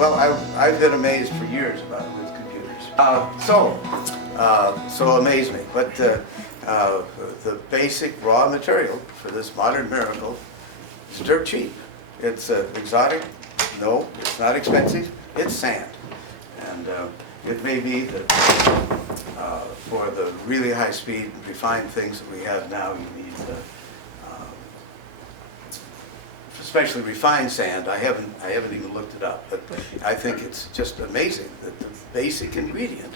Well, I've been amazed for years about it with computers. So amaze me. But the basic raw material for this modern miracle is dirt cheap. It's exotic. No, it's not expensive. It's sand. And it may be that for the really high speed and refined things that we have now, you need especially refined sand. I haven't even looked it up, but I think it's just amazing that the basic ingredient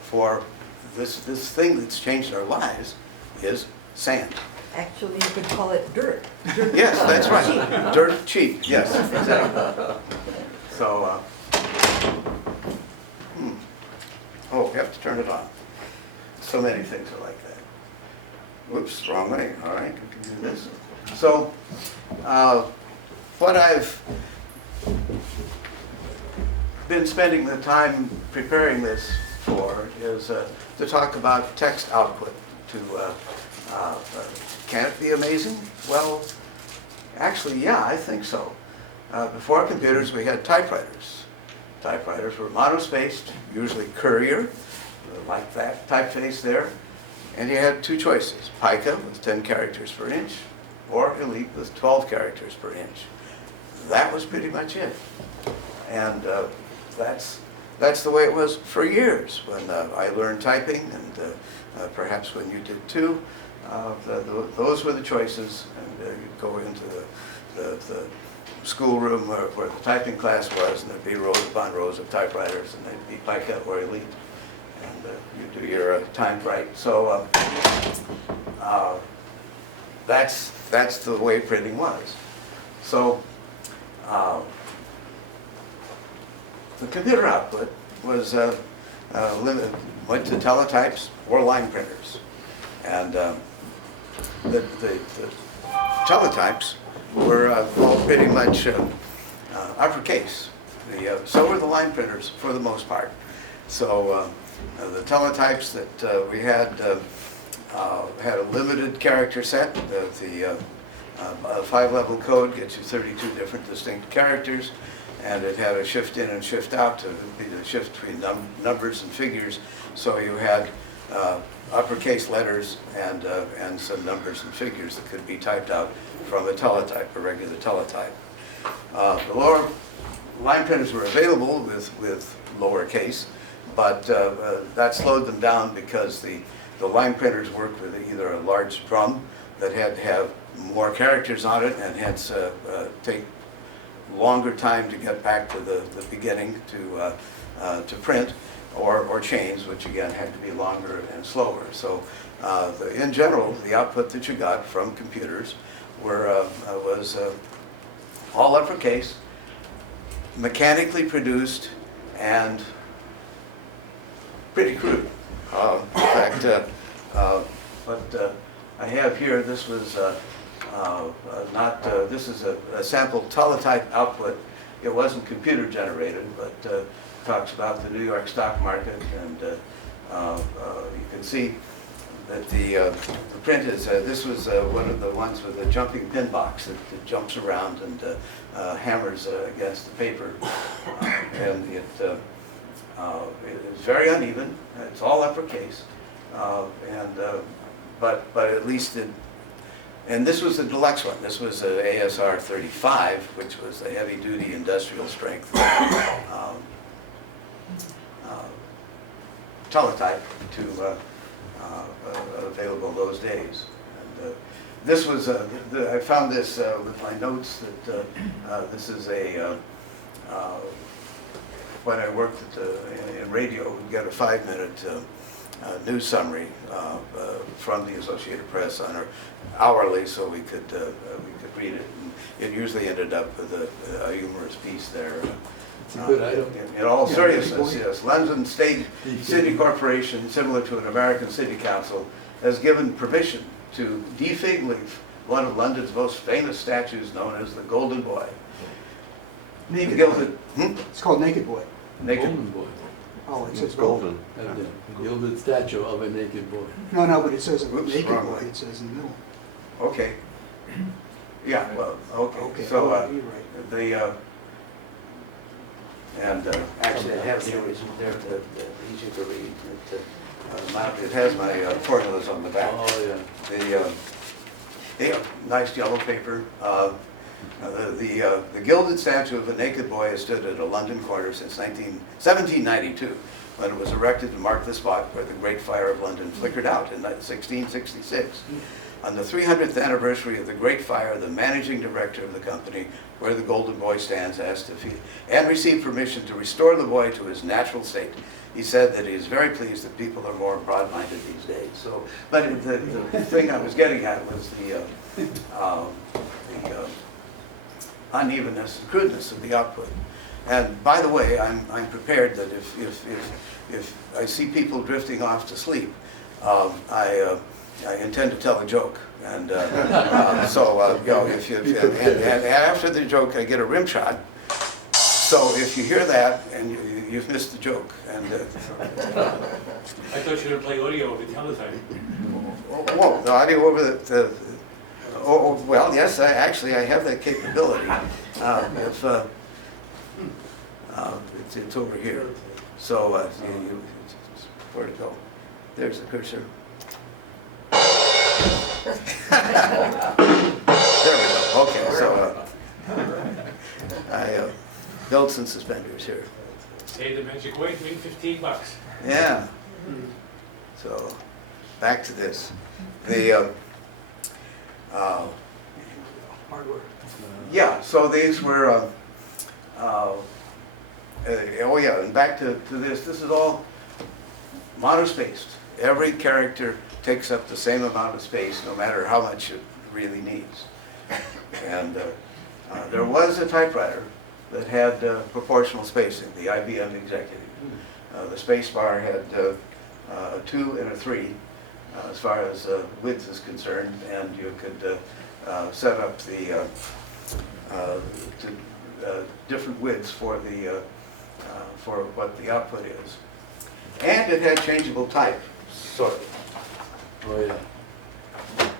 for this thing that's changed our lives is sand. Actually, you could call it dirt. Yes, that's right. Cheap, huh? Dirt cheap. Yes, exactly. So, oh, we have to turn it on. So many things are like that. Whoops, wrong way. All right, we can do this. So, what I've been spending the time preparing this for is to talk about text output. Can it be amazing? Well, actually, yeah, I think so. Before computers, we had typewriters. Typewriters were monospaced, usually Courier, like that typeface there. And you had two choices, Pica with 10 characters per inch, or Elite with 12 characters per inch. That was pretty much it. And that's the way it was for years when I learned typing, and perhaps when you did too. Those were the choices, and you'd go into the schoolroom where the typing class was, and there'd be rows upon rows of typewriters, and they'd be Pica or Elite, and you do your time right. So that's the way printing was. So the computer output was limited, went to teletypes or line printers, and the teletypes were all pretty much uppercase. So were the line printers for the most part. So the teletypes that we had a limited character set. The 5-level code gets you 32 different distinct characters, and it had a shift in and shift out to be the shift between numbers and figures. So you had uppercase letters and some numbers and figures that could be typed out from a teletype, a regular teletype. The lower line printers were available with lowercase, but that slowed them down because the line printers worked with either a large drum that had to have more characters on it and hence take longer time to get back to the beginning to print, or chains, which again had to be longer and slower. So in general, the output that you got from computers was all uppercase, mechanically produced, and pretty crude. In fact, what I have here, this was this is a sample teletype output. It wasn't computer generated, but talks about the New York stock market, and you can see that the print is, this was one of the ones with a jumping pin box that jumps around and hammers against the paper, and it is very uneven. It's all uppercase, but at least it. And this was the deluxe one. This was an ASR 35, which was the heavy-duty industrial strength teletype available those days. And, this was I found this with my notes that this is when I worked in radio, we'd get a 5-minute news summary from the Associated Press on our hourly, so we could read it. And it usually ended up with a humorous piece there. It's a good item. In all seriousness, yes. London State City Corporation, similar to an American city council, has given permission to defig one of London's most famous statues, known as the Golden Boy. Naked Gilded. Boy. It's called Naked Boy. Naked. Golden boy. Oh, it says golden. A gilded statue of a naked boy. No, but it says Oops, Naked wrong Boy. way. It says in the middle. Okay. Yeah, well, okay. Okay, So you're right. the And actually, I have the original there, easy to read. It has my formulas on the back. Oh, yeah. The nice yellow paper. The gilded statue of a naked boy has stood at a London corner since 1792, when it was erected to mark the spot where the Great Fire of London flickered out in 1666. On the 300th anniversary of the Great Fire, the managing director of the company, where the golden boy stands, asked if he and received permission to restore the boy to his natural state. He said that he is very pleased that people are more broad-minded these days. So, but the thing I was getting at was the unevenness and crudeness of the output. And by the way, I'm prepared that if I see people drifting off to sleep, I intend to tell a joke. And so, you know, and after the joke, I get a rim shot. So if you hear that and you've missed the joke, and I thought you were going to play audio over Teletype. whoa, the audio over well, yes, I have that capability. It's over here. So where to go? There's the cursor. There we go. Okay, so I belts and suspenders here. Say the magic word, bring $15. Yeah. So back to this. The Hardware. yeah. So these were. Oh yeah, and back to this. This is all monospaced. Every character takes up the same amount of space, no matter how much it really needs. And there was a typewriter that had proportional spacing, the IBM Executive. The space bar had a 2 and a 3 as far as width is concerned, and you could set up the different widths for the for what the output is. And it had changeable type, sort of. Oh, yeah.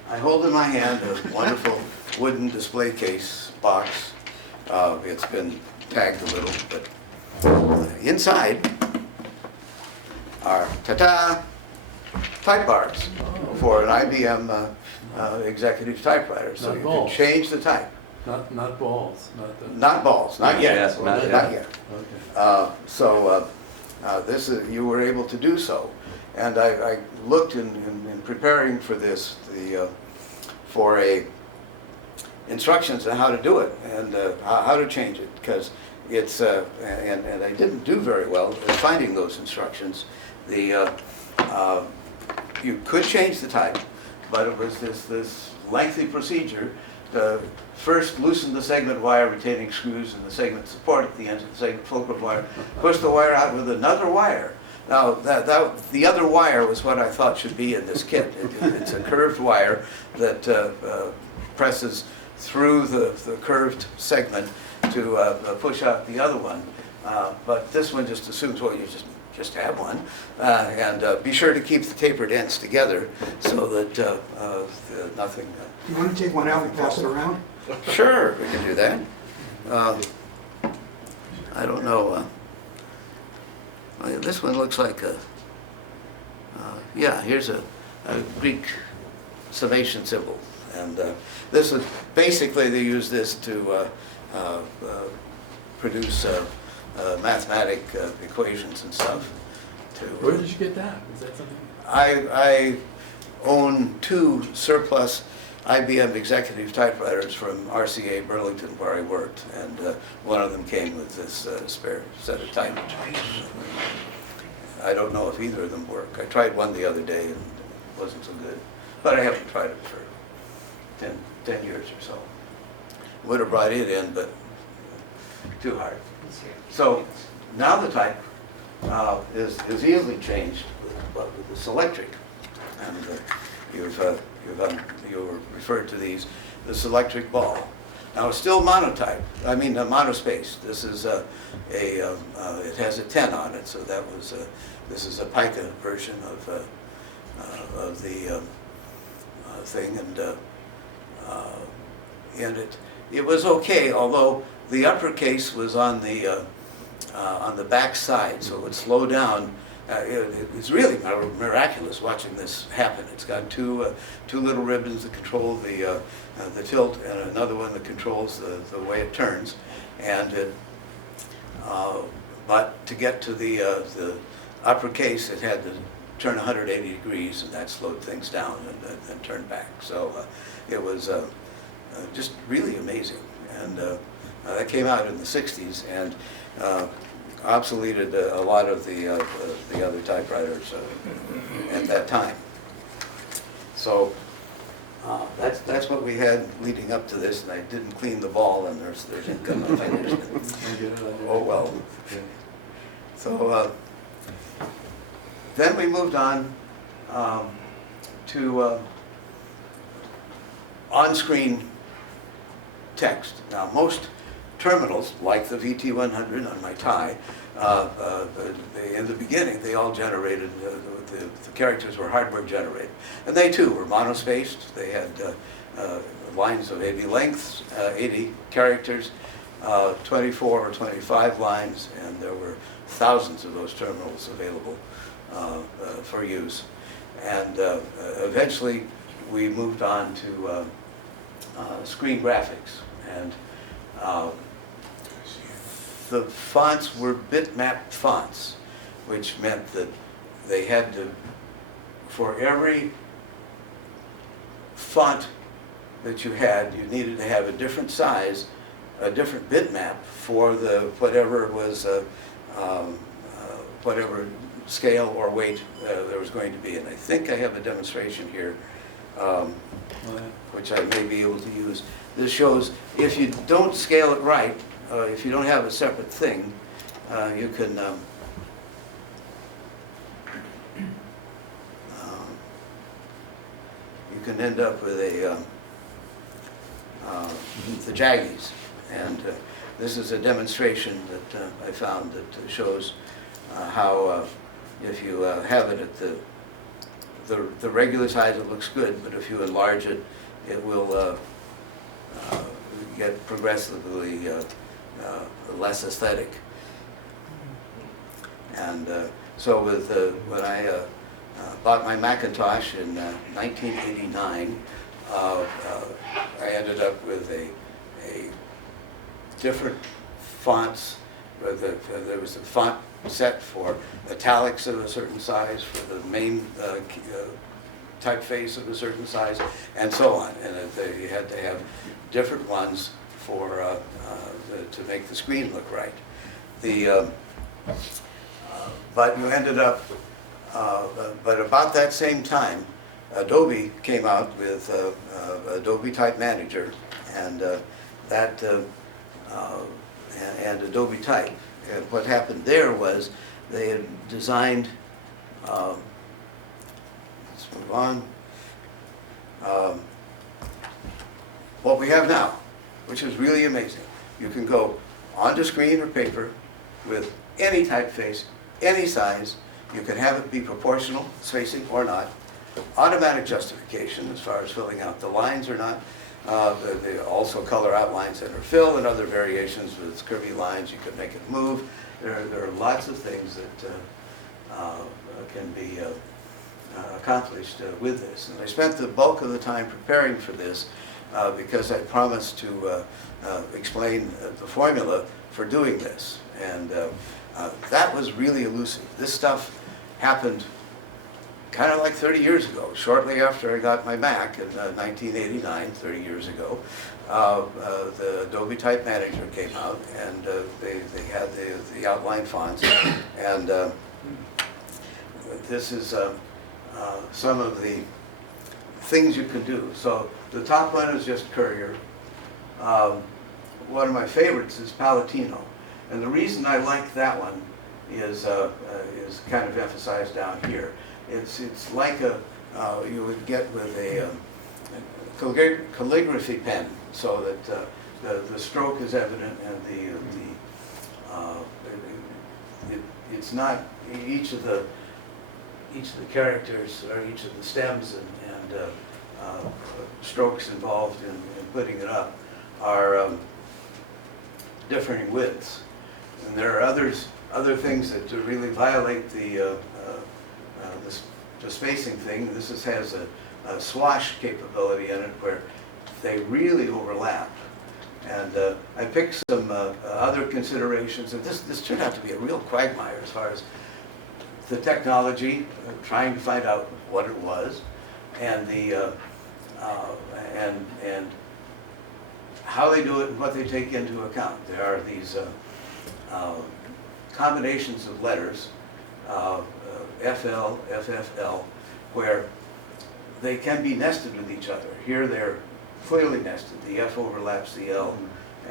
I hold in my hand a wonderful wooden display case box. It's been tagged a little, but inside are, ta-da, type bars for an IBM Executive typewriter. So Not you balls. can change the type. Not balls, not the. Not balls, not yet. Yes, not yet. Not yet. Okay. So this is, you were able to do so. And I looked in preparing for this, for instructions on how to do it and how to change it, because it's, and I didn't do very well at finding those instructions. You could change the type, but it was this lengthy procedure to first loosen the segment wire retaining screws and the segment support at the end of the segment fulcrum wire, push the wire out with another wire. Now, the other wire was what I thought should be in this kit. It's a curved wire that presses through the curved segment to push out the other one. But this one just assumes, well, you just have one. And be sure to keep the tapered ends together so that nothing... You want to take one out and pass it around? Sure, we can do that. I don't know. This one looks like a, yeah, here's a Greek summation symbol. And this is, basically they use this to produce mathematic equations and stuff. Where did you get that? Is that something? I own 2 surplus IBM Executive typewriters from RCA Burlington where I worked, and one of them came with this spare set of type. I don't know if either of them work. I tried one the other day and it wasn't so good, but I haven't tried it for 10 years or so. Would have brought it in, but too hard. So now the type is easily changed with the Selectric, and you referred to these, the Selectric ball. Now it's still monotype, monospace. This is it has a 10 on it, so that was, this is a pica version of the thing, and it was okay, although the uppercase was on the on the back side, so it would slow down. It's really miraculous watching this happen. It's got two little ribbons that control the tilt, and another one that controls the way it turns. And but to get to the uppercase, it had to turn 180 degrees, and that slowed things down and turned back. So it was just really amazing. And that came out in the 60s and obsoleted a lot of the other typewriters at that time. So that's what we had leading up to this, and I didn't clean the ball, and there's ink on my fingers. Oh well. Okay. So then we moved on to on-screen text. Now most terminals, like the VT100 on my tie, in the beginning they all generated, the characters were hardware generated. And they too were monospaced. They had lines of 80 lengths, 80 characters, 24 or 25 lines, and there were thousands of those terminals available for use. And eventually we moved on to screen graphics. And the fonts were bitmap fonts, which meant that they had to, for every font that you had, you needed to have a different size, a different bitmap for the whatever was whatever scale or weight there was going to be. And I think I have a demonstration here, which I may be able to use. This shows if you don't scale it right, if you don't have a separate thing, you can end up with the jaggies. And this is a demonstration that I found that shows how if you have it at the regular size, it looks good, but if you enlarge it, it will get progressively less aesthetic. And so with when I bought my Macintosh in 1989, I ended up with a different fonts. There was a font set for italics of a certain size, for the main typeface of a certain size, and so on. And you had to have different ones for to make the screen look right. But you ended up, but about that same time, Adobe came out with Adobe Type Manager, and and Adobe Type. And what happened there was they had designed, let's move on, what we have now, which is really amazing. You can go onto screen or paper with any typeface, any size. You can have it be proportional, spacing or not. Automatic justification as far as filling out the lines or not. They also color outlines that are fill, and other variations with curvy lines. You can make it move. There are lots of things that can be accomplished with this. And I spent the bulk of the time preparing for this because I promised to explain the formula for doing this. And that was really elusive. This stuff happened kind of like 30 years ago, shortly after I got my Mac in 1989, 30 years ago. The Adobe Type Manager came out, and they had the outline fonts. And this is some of the things you can do. So the top one is just Courier. One of my favorites is Palatino. And the reason I like that one is kind of emphasized down here. It's like you would get with a calligraphy pen, so that the stroke is evident, and it's not each of the characters or each of the stems and strokes involved in putting it up are differing widths. And And there are other things that really violate the spacing thing. Has a swash capability in it where they really overlap. And I picked some other considerations, and this turned out to be a real quagmire as far as the technology, trying to find out what it was, and the and how they do it and what they take into account. There are these combinations of letters, FL, FFL, where they can be nested with each other. Here they're clearly nested. The F overlaps the L,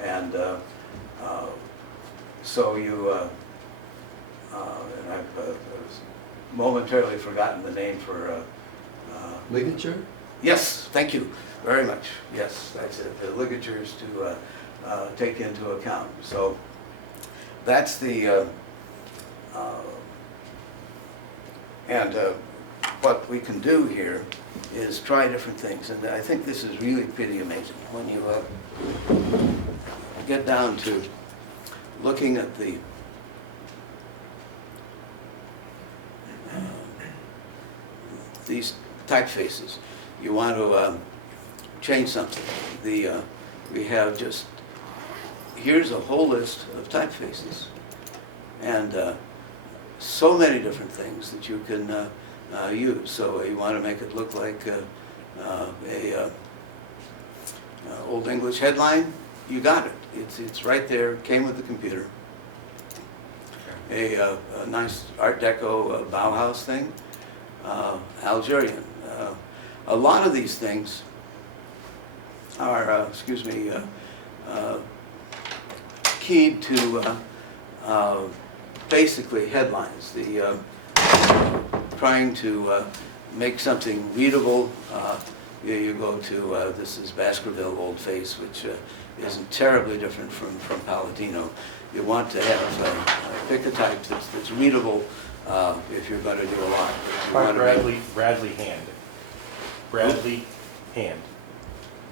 and so you, and I've momentarily forgotten the name for... Ligature? Yes, thank you very much. Yes, that's it, the ligatures to take into account. So that's the, what we can do here is try different things, and I think this is really pretty amazing when you get down to looking at the these typefaces. You want to change something. We have just, here's a whole list of typefaces, and so many different things that you can use. So you want to make it look like a Old English headline, you got it. It's right there, came with the computer. A nice Art Deco Bauhaus thing, Algerian. A lot of these things are, keyed to basically headlines. The trying to make something readable. You go to, this is Baskerville Old Face, which isn't terribly different from Palatino. You want to have, pick a type that's readable if you're going to do a lot. Bradley Hand. Bradley Hand.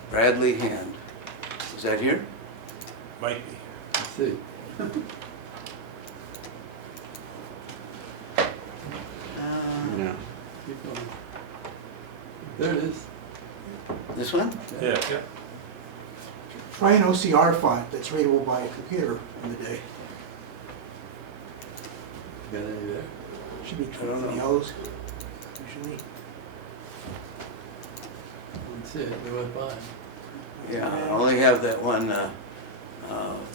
Bradley Hand. Is that here? Might be. Let's see. Yeah. Keep going. There it is. This one? Yeah. Try an OCR font that's readable by a computer in the day. Got any there? Should be I don't know. the O's, usually. That's it, they went by. Yeah, I only have that one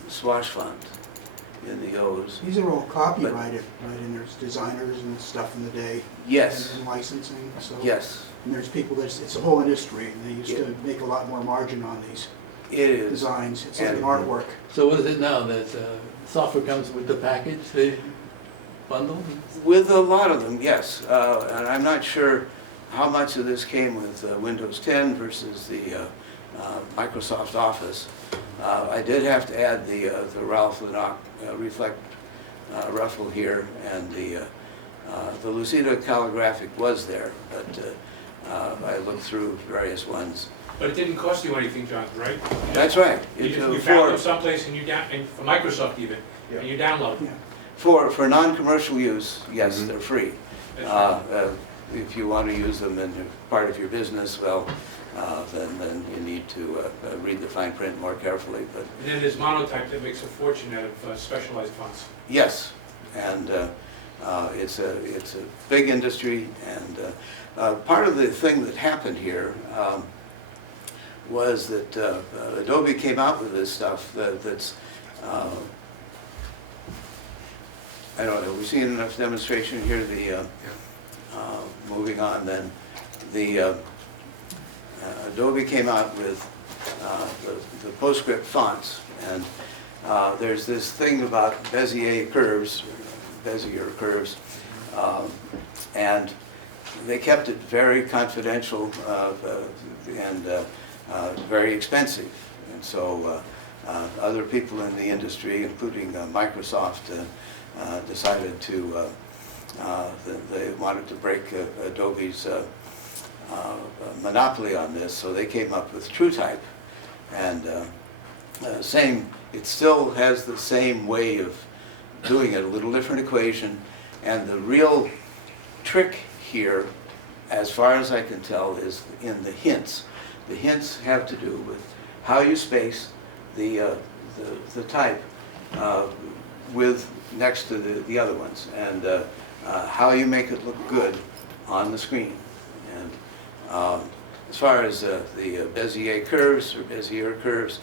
swash font in the O's. These are all copyrighted, right, and there's designers and stuff in the day. Yes, And licensing, so. yes, And there's people it's a whole industry, and they used Yeah. to make a lot more margin on these it is. designs. It's like an And- artwork. So what is it now, that software comes with the package, they bundle? With a lot of them, yes. And I'm not sure how much of this came with Windows 10 versus the Microsoft Office. I did have to add the Ralph Lenock Reflect ruffle here, and the Lucida calligraphic was there, but I looked through various ones. But it didn't cost you anything, Jonathan, right? That's right. You found them someplace and and for Microsoft even, and you download them. Yeah. For non-commercial use, yes, they're free. That's right. If you want to use them in part of your business, well, then you need to read the fine print more carefully. But And then there's Monotype that makes a fortune out of specialized fonts. yes, and it's a big industry, and part of the thing that happened here was that Adobe came out with this stuff that's I don't know, we've seen enough demonstration here. Moving on then, the Adobe came out with the PostScript fonts, and there's this thing about Bezier curves, and they kept it very confidential and very expensive, and so other people in the industry, including Microsoft, decided to they wanted to break Adobe's monopoly on this, so they came up with TrueType, and it still has the same way of doing a little different equation. And the real trick here, as far as I can tell, is in the hints. The hints have to do with how you space the type with next to the other ones, and how you make it look good on the screen. And as far as the Bezier curves or Bezier curves,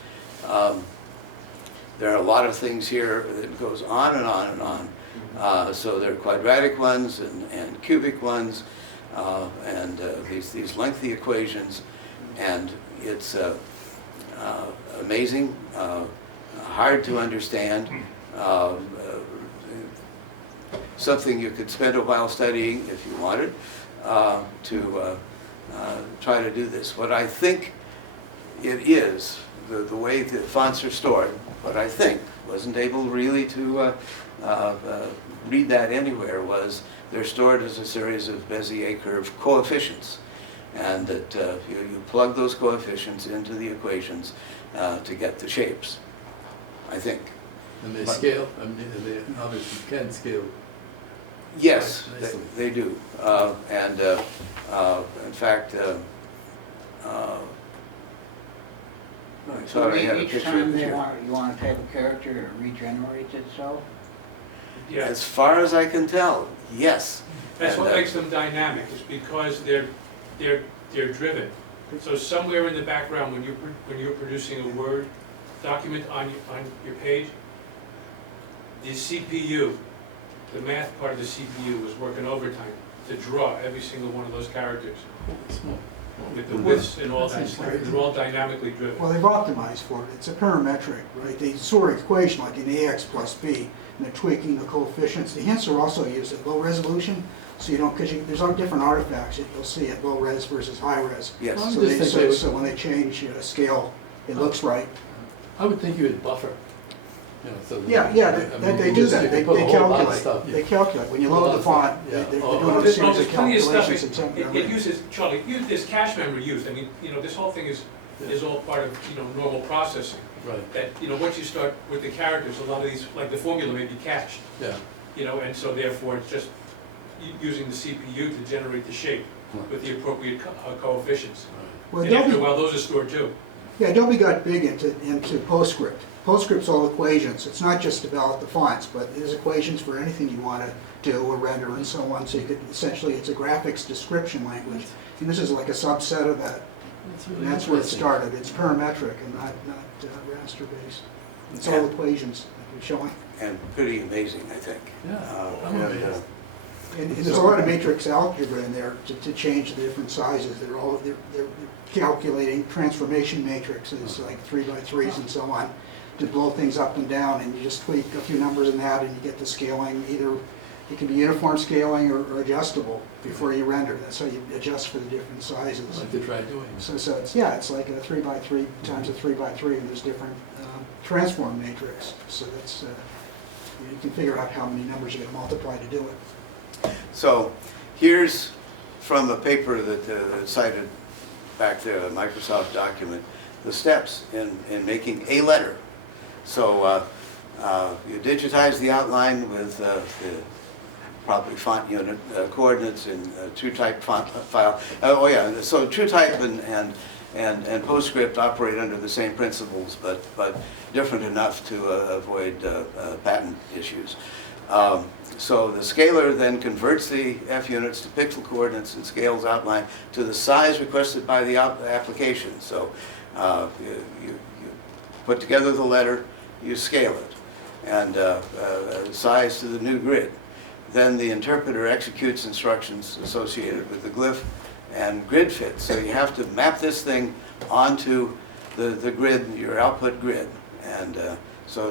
there are a lot of things here that goes on and on and on. So there are quadratic ones and cubic ones, and these lengthy equations, and it's amazing, hard to understand, something you could spend a while studying if you wanted, to try to do this. What I think it is, the way the fonts are stored, what I think, wasn't able really to read that anywhere, was they're stored as a series of Bezier curve coefficients, and that you plug those coefficients into the equations to get the shapes, I think. And they scale, I mean, they obviously can scale. Yes, Quite nicely. they do. And in fact, so I had a Each picture time of they here. you want to type a character, it regenerates itself? Yeah, As far as I can tell, yes. that's what And, makes them dynamic, is because they're driven. So somewhere in the background, when you're producing a Word document on your page, the CPU, the math part of the CPU was working overtime to draw every single one of those characters Holy smoke. with the widths and all that That's stuff. crazy. They're all dynamically driven. Well, they've optimized for it. It's a parametric, right? They store an equation like an AX plus B, and they're tweaking the coefficients. The hints are also used at low resolution, so you don't, because there's all different artifacts that you'll see at low res versus high res. Yes. Well, So, I'm just thinking- so when they change scale, it looks right. I would think you would buffer, you know, so. Yeah, I that mean, they you do just- that. you They could put a whole lot of calculate. stuff, They yeah. calculate. When you A lot load the of stuff, font, yeah. they're Oh, doing oh, a There's series of plenty of stuff, calculations and it uses, Charlie, there's cache memory used. I mean, this whole thing is all part of, normal processing. Right, That, once you start with the characters, a lot of these, like the formula may be cached, yeah. and so therefore it's just using the CPU to generate the shape with the appropriate coefficients. Well, And after a Adobe, while, those are stored too. yeah, Adobe got big into PostScript. PostScript's all equations. It's not just about the fonts, but there's equations for anything you want to do or render and so on. So you could, essentially, it's a graphics description language. And this is like a subset of that. That's really And that's where it interesting. started. It's parametric and not raster based. It's all equations that you're showing. And pretty amazing, I think. Yeah, I'm And, amazed. And there's a lot of matrix algebra in there to change the different sizes. They're calculating transformation matrices, like 3x3s and so on, to blow things up and down, and you just tweak a few numbers in that and you get the scaling. Either it can be uniform scaling or adjustable before you render. That's how you adjust for the different sizes. I'd like to try doing it. So it's like a 3x3 times a 3x3, and there's different transform matrix. So that's you can figure out how many numbers you're going to multiply to do it. So here's from a paper that cited back there, a Microsoft document, the steps in making a letter. So you digitize the outline with the probably font unit coordinates in TrueType font file. Oh yeah, so TrueType and PostScript operate under the same principles, but different enough to avoid patent issues. So the scaler then converts the F units to pixel coordinates and scales outline to the size requested by the application. So you put together the letter, you scale it, and size to the new grid. Then the interpreter executes instructions associated with the glyph and grid fit. So you have to map this thing onto the grid, your output grid. And so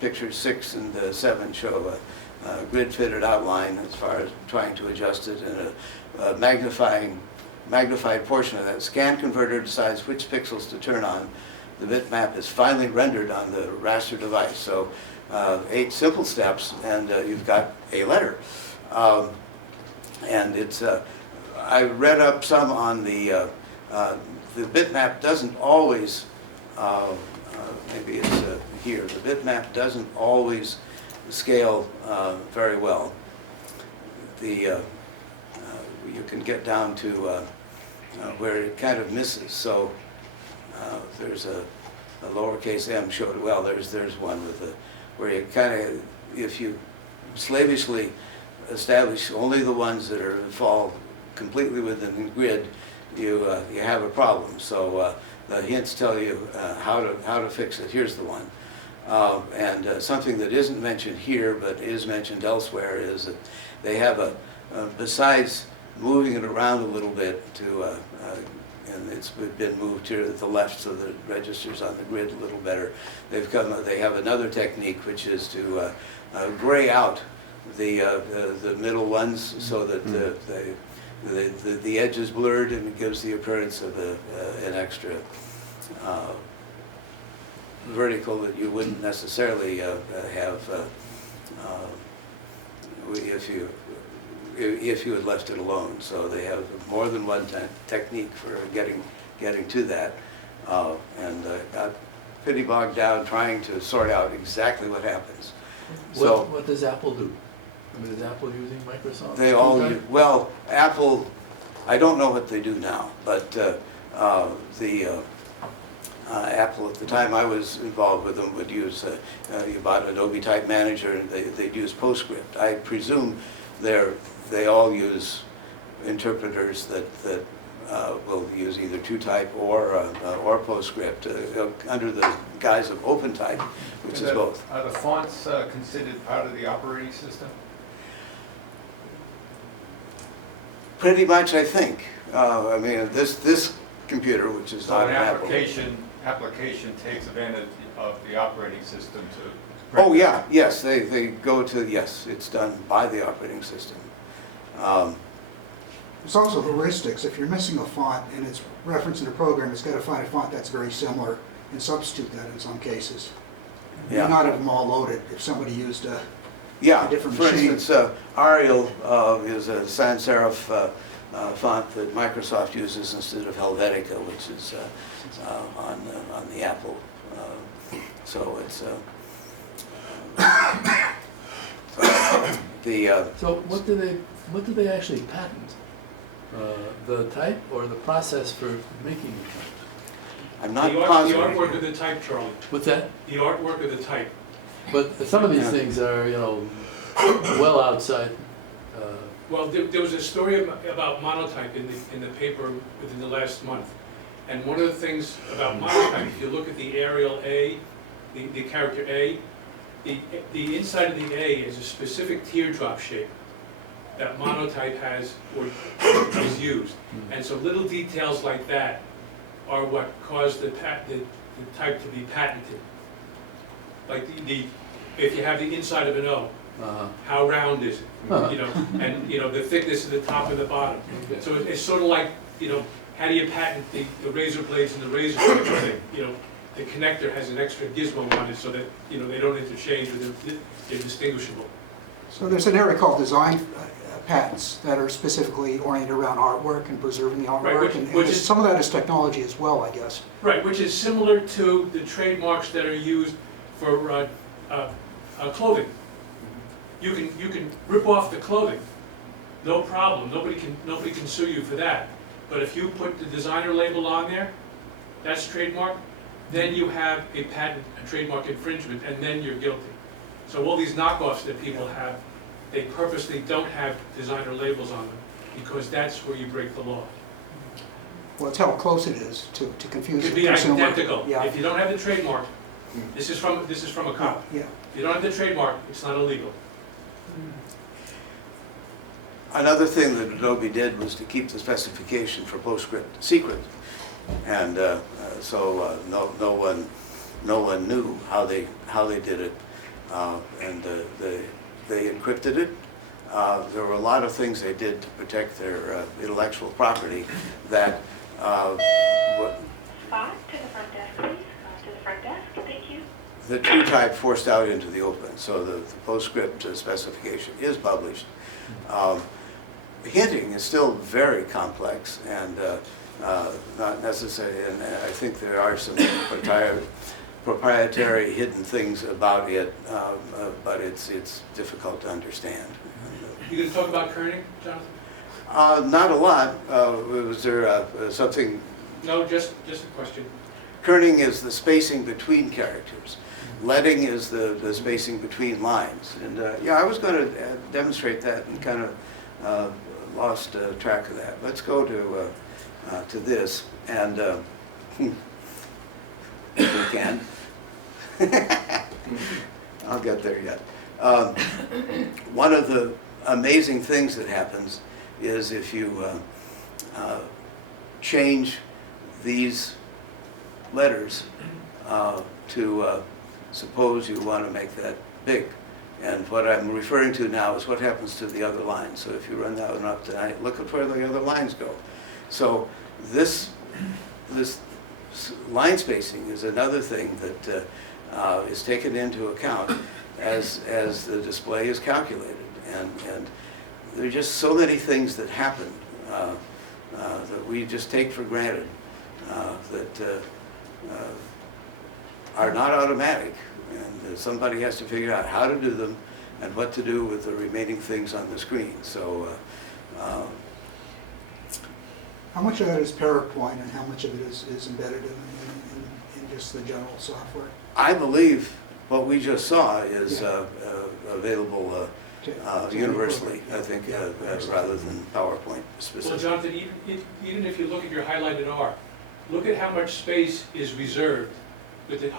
pictures 6 and 7 show a grid fitted outline as far as trying to adjust it, and a magnified portion of that scan converter decides which pixels to turn on. The bitmap is finally rendered on the raster device. So 8 simple steps, and you've got a letter. And it's I read up some on the bitmap doesn't always maybe it's here. The bitmap doesn't always scale very well. You can get down to where it kind of misses. So there's a lowercase m showed, well, there's one with a, where you kind of, if you slavishly establish only the ones that fall completely within the grid, you have a problem. So the hints tell you how to fix it. Here's the one. And something that isn't mentioned here but is mentioned elsewhere is that they have besides moving it around a little bit to, and it's been moved here to the left so that it registers on the grid a little better. They have another technique, which is to gray out the middle ones so that the edge is blurred, and it gives the appearance of an extra vertical that you wouldn't necessarily have if you had left it alone. So they have more than one technique for getting to that, and got pretty bogged down trying to sort out exactly what happens. So What does Apple do? I mean, is Apple using Microsoft? they all TrueType? well, Apple, I don't know what they do now, but Apple, at the time I was involved with them, would use, you bought Adobe Type Manager, and they'd use PostScript. I presume they all use interpreters that will use either TrueType or PostScript under the guise of OpenType, which is both. Are the fonts considered part of the operating system? Pretty much, I think. I mean, this computer, which is So not an an Apple. application takes advantage of the operating system to... Oh, yeah, yes, they go to, yes, it's done by the operating system. There's also heuristics. If you're missing a font and it's referenced in a program, it's got to find a font that's very similar and substitute that in some cases. You Yeah. may not have them all loaded if somebody used a Yeah, different for machine. instance, Arial is a sans serif font that Microsoft uses instead of Helvetica, which is on the Apple. So it's So what do they actually patent? The type or the process for making the type? I'm not The positive. artwork of the type, Charlie. What's that? The artwork of the type. But some of these Yeah. things are, well outside. Well, there was a story about monotype in the paper within the last month. And one of the things about monotype, if you look at the Arial A, the character A, the inside of the A is a specific teardrop shape that monotype has or is used. And so little details like that are what caused the type to be patented. Like if you have the inside of an O, how round is it? And the thickness of the top and the bottom. Okay. So it's sort of like, how do you patent the razor blades and the razor blades thing? The connector has an extra gizmo on it so that, they don't interchange or they're distinguishable. So there's an area called design patents that are specifically oriented around artwork and preserving the Right, artwork. which And is- some of that is technology as well, I guess. Right, which is similar to the trademarks that are used for clothing. You can rip off the clothing, no problem. Nobody can sue you for that. But if you put the designer label on there, that's trademark, then you have a patent, a trademark infringement, and then you're guilty. So all these knockoffs that people have, they purposely don't have designer labels on them because that's where you break the law. Well, it's how close it is to confuse It the could be consumer. identical. Yeah. If you don't have the trademark, this is from a cop. Yeah. If you don't have the trademark, it's not illegal. Another thing that Adobe did was to keep the specification for PostScript secret, and so no one knew how they did it, and they encrypted it. There were a lot of things they did to protect their intellectual property that. Spot to the front desk, please. To the front desk, thank you. The TrueType forced out into the open, so the PostScript specification is published. Hinting is still very complex and not necessary, and I think there are some proprietary hidden things about it, but it's difficult to understand. You gonna talk about kerning, Jonathan? Not a lot. Was there something? No, just a question. Kerning is the spacing between characters. Leading is the spacing between lines. And yeah, I was going to demonstrate that and kind of lost track of that. Let's go to this, and if we can. I'll get there yet. One of the amazing things that happens is if you change these letters to suppose you want to make that big. And what I'm referring to now is what happens to the other lines. So if you run that one up tonight, look at where the other lines go. So this line spacing is another thing that is taken into account as the display is calculated. And there are just so many things that happen that we just take for granted that are not automatic, and somebody has to figure out how to do them and what to do with the remaining things on the screen. So How much of that is PowerPoint and how much of it is embedded in just the general software? I believe what we just saw is available universally, I think, rather than PowerPoint Well, specific. Jonathan, even if you look at your highlighted R, look at how much space is reserved with the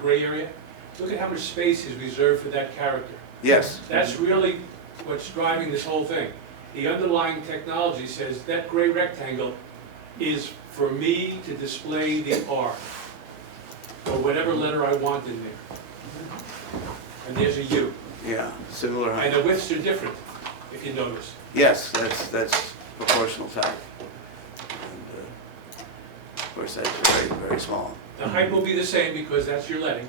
gray area. Look at how much space is reserved for that character. Yes. That's really what's driving this whole thing. The underlying technology says that gray rectangle is for me to display the R, or whatever letter I want in there. And there's a U. Yeah, similar And height. the widths are different, if you notice. Yes, that's proportional type. And of course, that's very, very small. The height will be the same because that's your leading.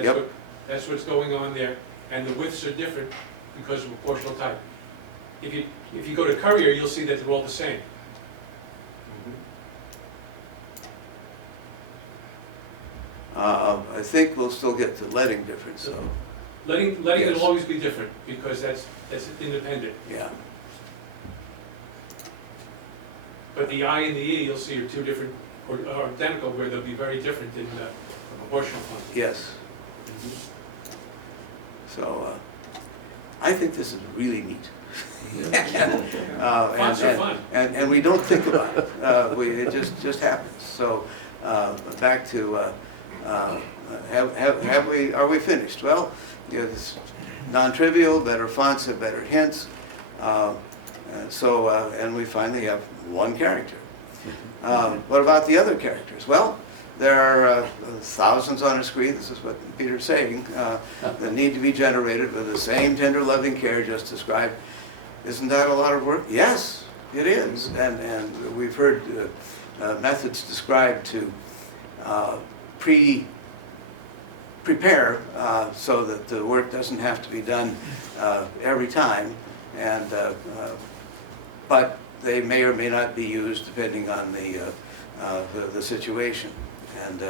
Yep. That's what's going on there. And the widths are different because of proportional type. If you go to Courier, you'll see that they're all the same. I think we'll still get the leading difference, so, Leading Yes. will always be different because that's independent. yeah. But the I and the E, you'll see, are two different, or are identical, where they'll be very different in proportional font. Yes. So, I think this is really neat. Fonts are fun. And we don't think about it. It just happens. So, back to, are we finished? Well, it's non-trivial, better fonts have better hints. And we finally have one character. What about the other characters? Well, there are thousands on a screen, this is what Peter's saying, that need to be generated with the same tender loving care just described. Isn't that a lot of work? Yes, it is. And we've heard methods described to prepare so that the work doesn't have to be done every time. And but they may or may not be used depending on the situation. And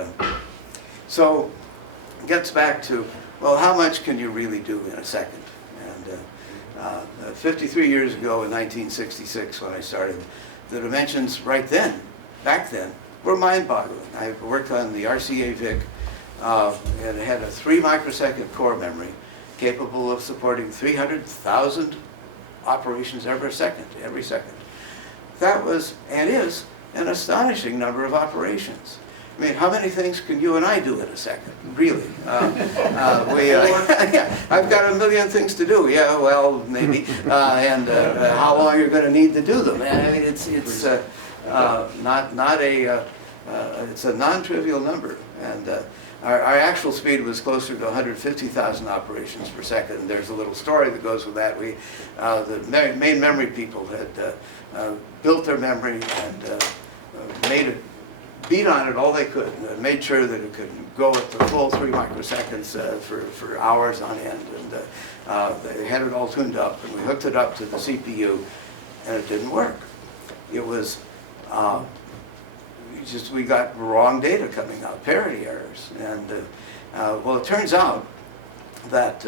so it gets back to, well, how much can you really do in a second? And 53 years ago in 1966 when I started, the dimensions back then, were mind-boggling. I worked on the RCA Vic, and it had a 3 microsecond core memory capable of supporting 300,000 operations every second. That was, and is, an astonishing number of operations. I mean, how many things can you and I do in a second, really? I've got a million things to do, yeah, well, maybe, and how long you're going to need to do them. I mean, it's it's a non-trivial number, and our actual speed was closer to 150,000 operations per second. There's a little story that goes with that. The main memory people had built their memory and beat on it all they could, and made sure that it could go at the full 3 microseconds for hours on end. And they had it all tuned up, and we hooked it up to the CPU, and it didn't work. It was, we got wrong data coming out, parity errors. And well, it turns out that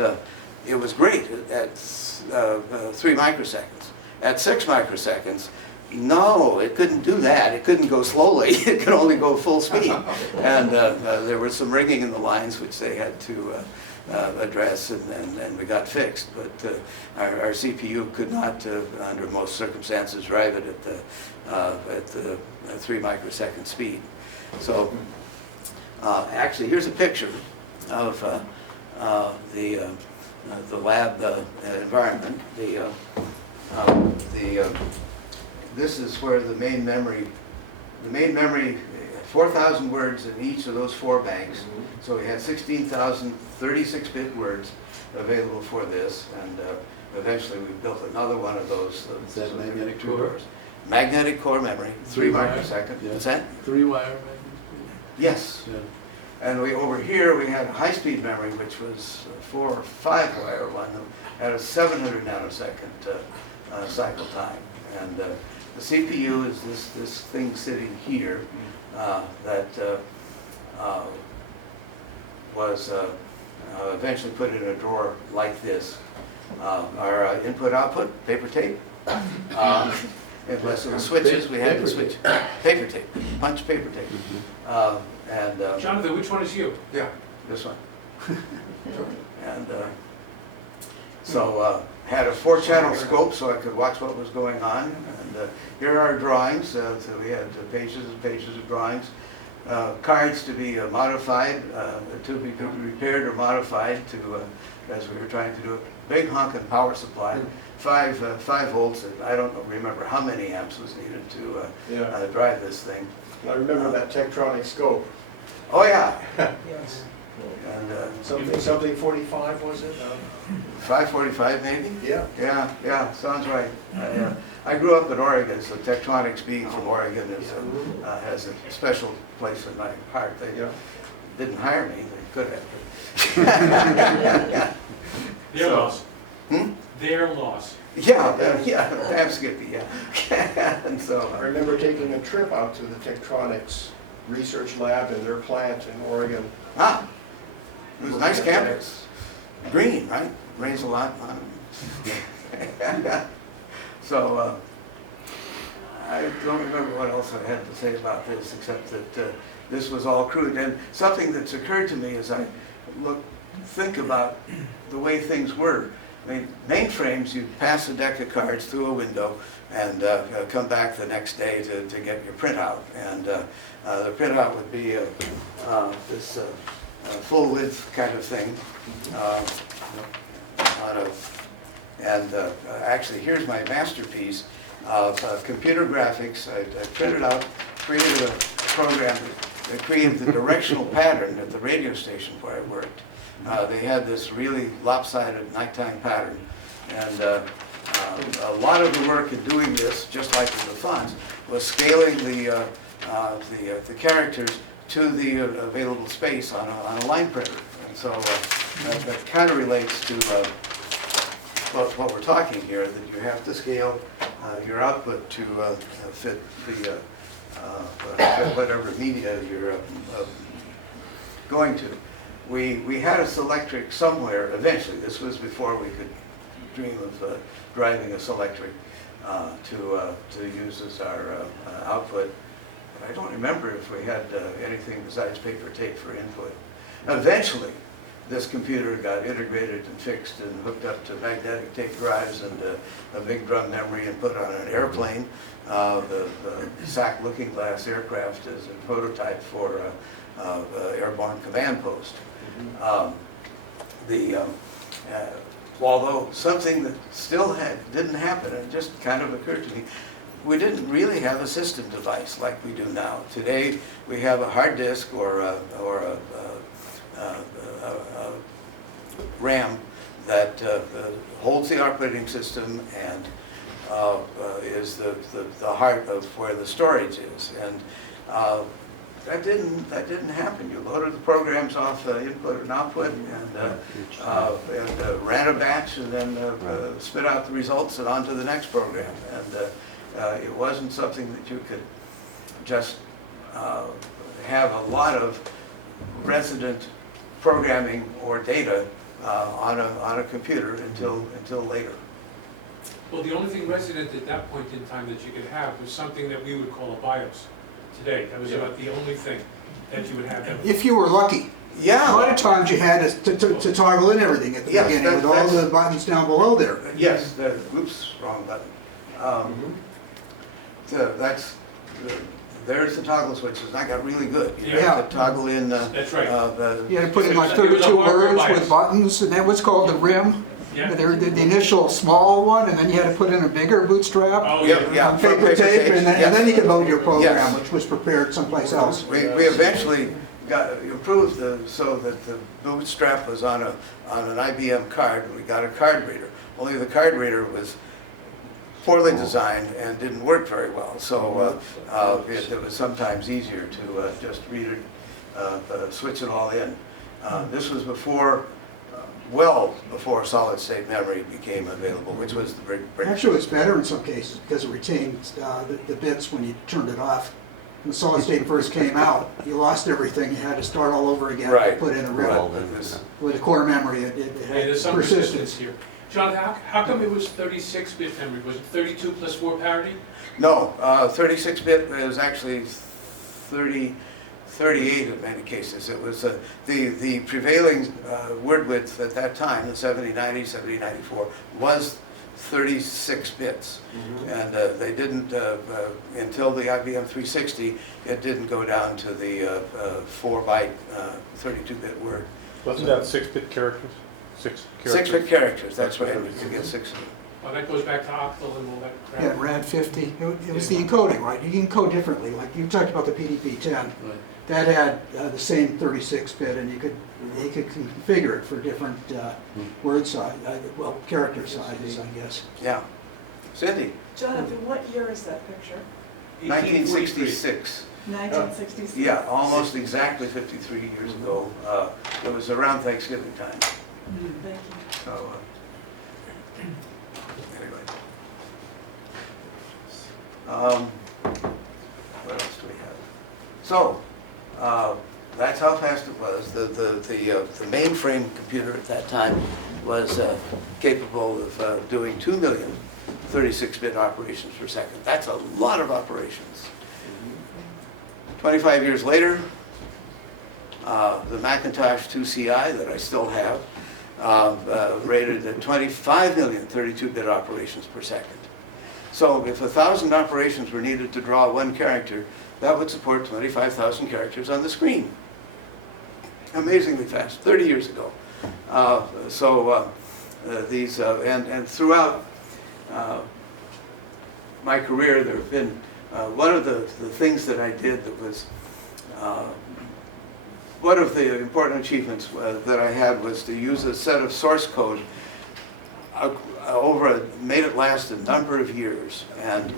it was great at 3 microseconds. At 6 microseconds, no, it couldn't do that. It couldn't go slowly. It could only go full speed. And there was some ringing in the lines which they had to address, and we got fixed. But our CPU could not, under most circumstances, drive it at the 3 microsecond speed. So actually, here's a picture of the lab environment. This is where the main memory, 4,000 words in each of those 4 banks. So we had 16,000 36-bit words available for this, and eventually we built another one of those. Is that magnetic core? Magnetic core memory, 3 microsecond. Yeah. What's that? 3-wire magnetic? Yes. Yeah. And over here we had a high-speed memory, which was a 4 or 5-wire one, that had a 700 nanosecond cycle time. And the CPU is this thing sitting here that was eventually put in a drawer like this. Our input-output, paper tape. Unless it was switches, we had to switch. Paper tape, punch paper tape. Jonathan, which one is you? Yeah, this one. And so had a 4-channel scope so I could watch what was going on. And here are our drawings. So we had pages and pages of drawings. Cards to be modified, to be repaired or modified to, as we were trying to do it. Big honking power supply, 5 volts. And I don't remember how many amps was needed to drive this thing. I remember that Tektronix scope. Oh yeah. Yes. And Something 45, was it? 545 maybe? Yeah. Yeah, sounds right. I grew up in Oregon, so Tektronix, being from Oregon, has a special place in my heart. They didn't hire me, they could have. Their loss. Hmm? Their loss. Yeah, damn Skippy, yeah. And so, I remember taking a trip out to the Tektronix research lab in their plant in Oregon. It was a nice campus. Green, right? Rains a lot on it. So, I don't remember what else I had to say about this, except that this was all crude. And something that's occurred to me as I think about the way things were. I mean, mainframes, you pass a deck of cards through a window and come back the next day to get your printout. And the printout would be this full width kind of thing. Actually, here's my masterpiece of computer graphics. I printed out, created a program that created the directional pattern at the radio station where I worked. They had this really lopsided nighttime pattern. And a lot of the work in doing this, just like in the fonts, was scaling the characters to the available space on a line printer. And so that kind of relates to what we're talking here, that you have to scale your output to fit the whatever media you're going to. We had a Selectric somewhere eventually. This was before we could dream of driving a Selectric to use as our output. I don't remember if we had anything besides paper tape for input. Eventually, this computer got integrated and fixed and hooked up to magnetic tape drives and a big drum memory and put on an airplane. The SAC Looking Glass aircraft is a prototype for airborne command post. Although something that still didn't happen, and it just kind of occurred to me, we didn't really have a system device like we do now. Today we have a hard disk or a RAM that holds the operating system and is the heart of where the storage is. And that didn't happen. You loaded the programs off input and output and ran a batch and then spit out the results and on to the next program. And it wasn't something that you could just have a lot of resident programming or data on a computer until later. Well, the only thing resident at that point in time that you could have was something that we would call a BIOS today. That was about the only thing that you would have. That was- If you were lucky. A Yeah. lot of times you had to toggle in everything at the Yes, beginning with all the buttons down below there. Yes, oops, wrong button. So that's, there's the toggle switches, and I got really good. You Yeah. have to toggle in. That's right. You had to put in like It was a 32 hardware words BIOS. with buttons, and that was called the rim. Yeah. There did the initial small one, and then you had to put in a bigger bootstrap. Oh, Yeah, yeah. yeah. On paper tape, and yes. then you could load your program, Yes. which was prepared someplace else. We eventually got improved so that the bootstrap was on an IBM card, and we got a card reader. Only the card reader was poorly designed and didn't work very well. So it was sometimes easier to just read it, switch it all in. This was before, well before solid state memory became available, which was the big break. Actually, it's better in some cases because it retained the bits when you turned it off. When the solid state first came out, you lost everything. You had to start all over again. Right. Put in a Right. rim. It was- With the core memory, it Yeah, had there's some persistence persistence. here. John, how come it was 36-bit memory? Was it 32 plus 4 parity? No, 36-bit was actually 38 in many cases. It was the prevailing word width at that time, the 7090, 7094, was 36 bits. And they didn't, until the IBM 360, it didn't go down to the 4-byte 32-bit word. Wasn't that 6-bit characters? 6 characters? 6-bit characters, that's right. That's You get 6 of them. Well, that goes back to octal and all that crap. Yeah, RAD 50. It was the encoding, right? You can encode differently. Like you talked about the PDP-10. Right. That had the same 36-bit, and you could configure it for different word size, well, character sizes, I guess. Yeah. Cindy, Jonathan, what year is that picture? 1966. 1966? Yeah, almost exactly 53 years ago. It was around Thanksgiving time. Thank you. So, anyway. What else do we have? So, that's how fast it was. The mainframe computer at that time was capable of doing 2 million 36-bit operations per second. That's a lot of operations. 25 years later, the Macintosh 2CI that I still have, rated at 25 million 32-bit operations per second. So if 1,000 operations were needed to draw one character, that would support 25,000 characters on the screen. Amazingly fast, 30 years ago. And throughout my career, there have been, one of the things that I did that was, one of the important achievements that I had was to use a set of source code made it last a number of years, and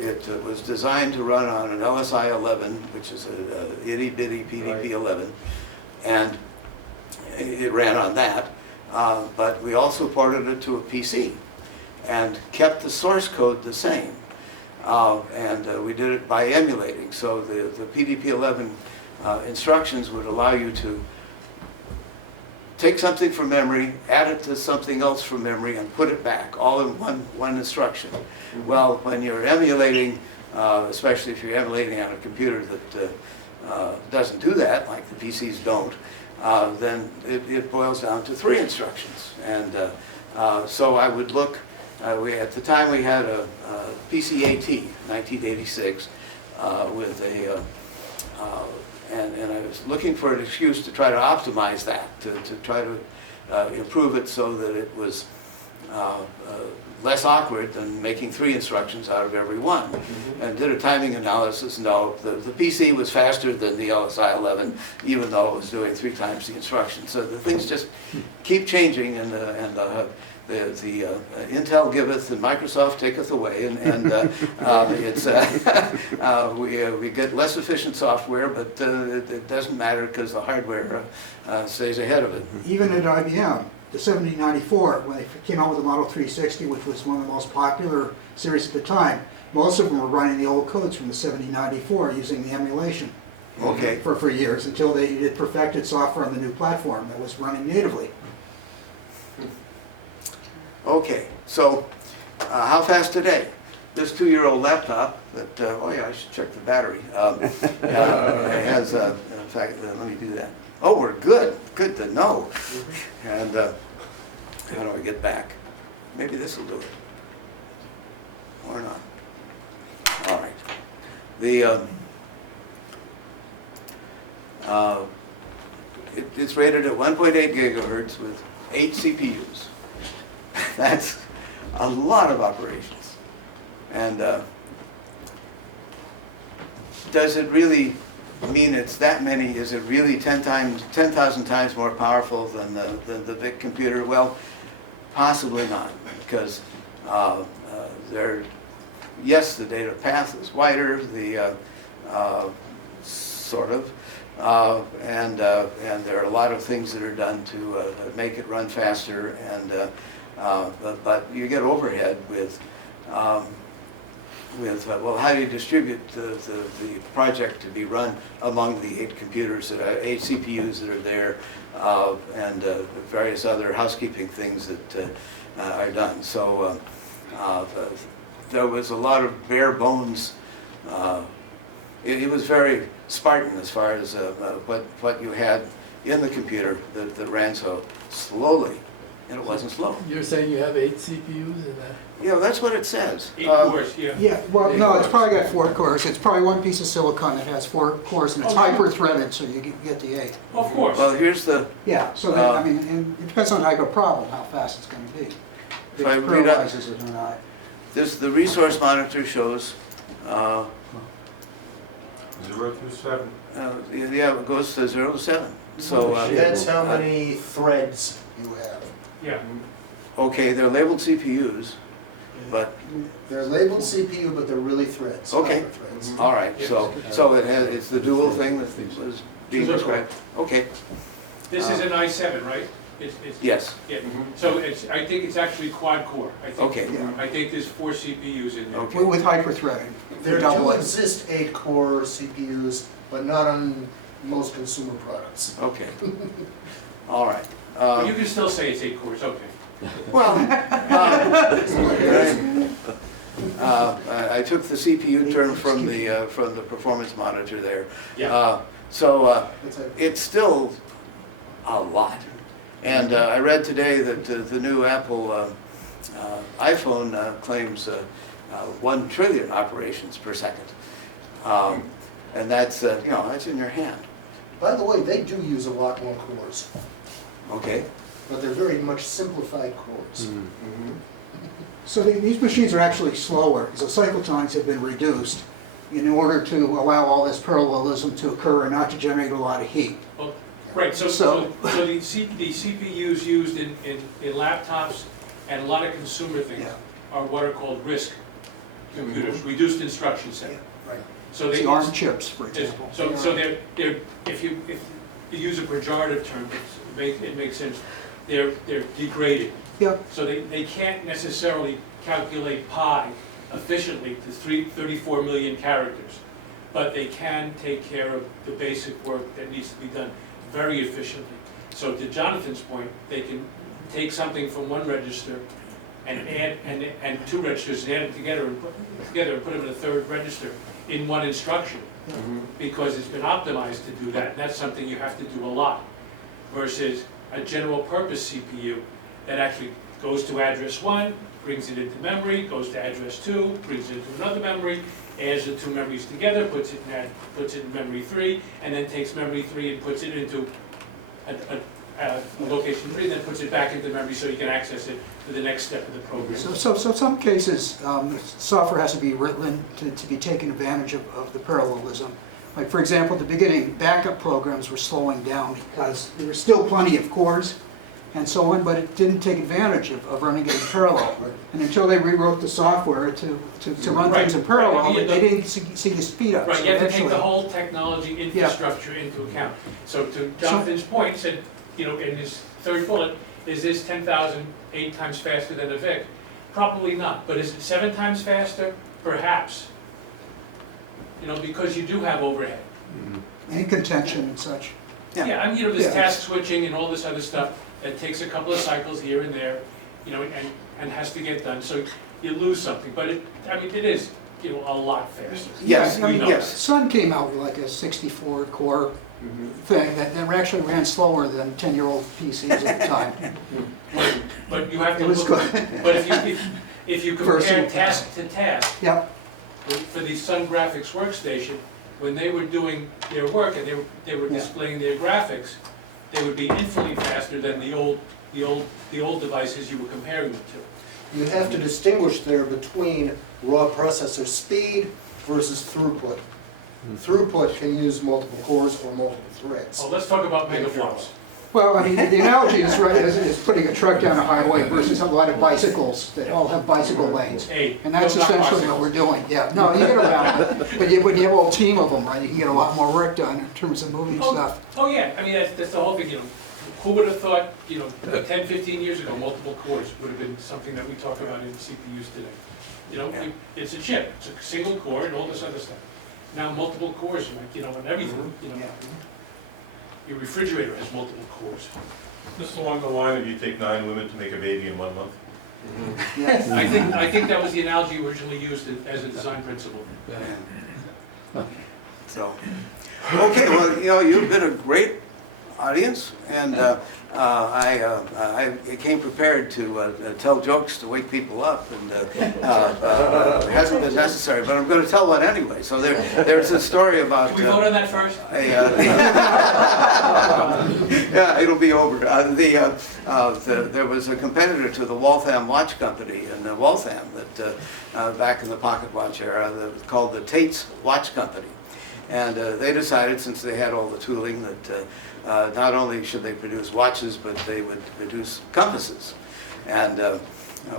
it was designed to run on an LSI 11, which is a itty bitty PDP 11, and it ran on that. But we also ported it to a PC and kept the source code the same, and we did it by emulating. So the PDP 11 instructions would allow you to take something from memory, add it to something else from memory, and put it back, all in one instruction. Well, when you're emulating, especially if you're emulating on a computer that doesn't do that, like the PCs don't, then it boils down to 3 instructions. And so I would look, at the time we had a PCAT, 1986, with a and I was looking for an excuse to try to optimize that, to try to improve it so that it was less awkward than making 3 instructions out of every one. And did a timing analysis. No, the PC was faster than the LSI 11, even though it was doing 3 times the instructions. So the things just keep changing, and the Intel giveth and Microsoft taketh away, and it's we get less efficient software, but it doesn't matter because the hardware stays ahead of it. Even at IBM, the 7094, when they came out with the Model 360, which was one of the most popular series at the time, most of them were running the old codes from the 7094 using the emulation Okay. for years until they had perfected software on the new platform that was running natively. Okay, so how fast today? This 2-year-old laptop that, oh yeah, I should check the battery. It has, in fact, let me do that. Oh, we're good, good to know. And how do I get back? Maybe this will do it. Or not. All right. It's rated at 1.8 gigahertz with 8 CPUs. That's a lot of operations. And does it really mean it's that many? Is it really 10,000 times more powerful than the Vic computer? Well, possibly not, because yes, the data path is wider, sort of, and there are a lot of things that are done to make it run faster, and but you get overhead with well, how do you distribute the project to be run among the 8 computers that are 8 CPUs that are there, and various other housekeeping things that are done. So there was a lot of bare bones. It was very Spartan as far as what you had in the computer that ran so slowly, and it wasn't slow. You're saying you have 8 CPUs in that? Yeah, that's what it says. 8 cores, yeah. Yeah, well, no, it's probably got 4 cores. It's probably one piece of silicon that has 4 cores, and it's hyper-threaded, so you get the 8. Of course. Well, here's the, Yeah, so that, I mean, and it depends on the type of problem, how fast it's going to be. If If I it read up- paralyzes it or not. the resource monitor shows, 0 through 7. yeah, it goes to 0 to 7. So, That's how many threads you have. Yeah. okay, they're labeled CPUs, but, They're labeled CPU, but they're really threads. Okay. hyper threads. all right, so it's the dual thing that was being described. Okay, This is an i7, right? It's, yes, yeah. So I think it's actually quad core. I think, okay, I think there's 4 CPUs in there. okay. With hyper-threading. There Double do it. exist 8-core CPUs, but not on most consumer products. Okay, all right. But you can still say it's 8 cores, okay. Well, I took the CPU term from the performance monitor there. Yeah. So It's a- it's still a lot. And I read today that the new Apple iPhone claims 1 trillion operations per second. And that's, that's in your hand. By the way, they do use a lot more cores, Okay? but they're very much simplified cores. So these machines are actually slower, because the cycle times have been reduced in order to allow all this parallelism to occur and not to generate a lot of heat. Well, right, so the CPUs used in laptops and a lot of consumer things Yeah. are what are called RISC computers, reduced instruction set. Right. So It's they the ARM chips, for Yes, example. so they're, if you use a pejorative term, it makes sense, they're degraded. Yep. So they can't necessarily calculate pi efficiently to 34 million characters, but they can take care of the basic work that needs to be done very efficiently. So to Jonathan's point, they can take something from one register and add, and 2 registers and add them together and put them in a 3rd register in one instruction, because it's been optimized to do that, and that's something you have to do a lot, versus a general purpose CPU that actually goes to address 1, brings it into memory, goes to address 2, brings it into another memory, adds the 2 memories together, puts it in memory 3, and then takes memory 3 and puts it into a location 3, then puts it back into memory so you can access it to the next step of the program. So some cases, software has to be written to be taken advantage of the parallelism. Like, for example, at the beginning, backup programs were slowing down because there were still plenty of cores and so on, but it didn't take advantage of running it in parallel. And until they rewrote the software to run Right. things in parallel, Right. they didn't see the speed up. Right, So you have to take eventually- the whole technology infrastructure into account. So to Jonathan's point, he said, in his 3rd bullet, Is this 10,000 8 times faster than a Vic? Probably not, but is it 7 times faster? Perhaps. You know, because you do have overhead. And contention and such. Yeah, I mean, you know, there's Yeah. task switching and all this other stuff that takes a couple of cycles here and there, you know, and has to get done, so you lose something, but it, I mean, it is, you know, a lot faster. Yes, Yeah, I mean, yes. Sun came out with like a 64 core thing that actually ran slower than 10-year-old PCs at the time. But you have to It was look, good. but if you compare Versatile. task to task, Yep, for the Sun Graphics workstation, when they were doing their work and they were Yeah. displaying their graphics, they would be infinitely faster than the old devices you were comparing them to. You have to distinguish there between raw processor speed versus throughput. Throughput can use multiple cores or multiple threads. Oh, let's talk about megaflops. well, I mean, the analogy is right, is putting a truck down a highway versus a lot of bicycles that all have bicycle lanes. Hey, And that's no, not essentially what we're doing, yeah. No, you get around it, but when you have a whole team of them, right, you can get a lot more work done in terms of moving stuff. Oh, yeah, I mean, that's the whole thing, you know, who would have thought, you know, 10, 15 years ago, multiple cores would have been something that we talk about in CPUs today. You know, it's a chip, it's a single core and all this other stuff. Now, multiple cores, like, you know, and everything, you know. Your refrigerator has multiple cores. Just along the line of you take 9 women to make a baby in 1 month. Yes. I think that was the analogy originally used as a design principle. So, okay, well, you know, you've been a great audience, and I came prepared to tell jokes to wake people up, and it hasn't been necessary, but I'm going to tell one anyway. So there's a story about... Can we vote on that first? Yeah, it'll be over. There was a competitor to the Waltham Watch Company in Waltham that back in the pocket watch era, that was called the Tates Watch Company. And they decided, since they had all the tooling, that not only should they produce watches, but they would produce compasses. And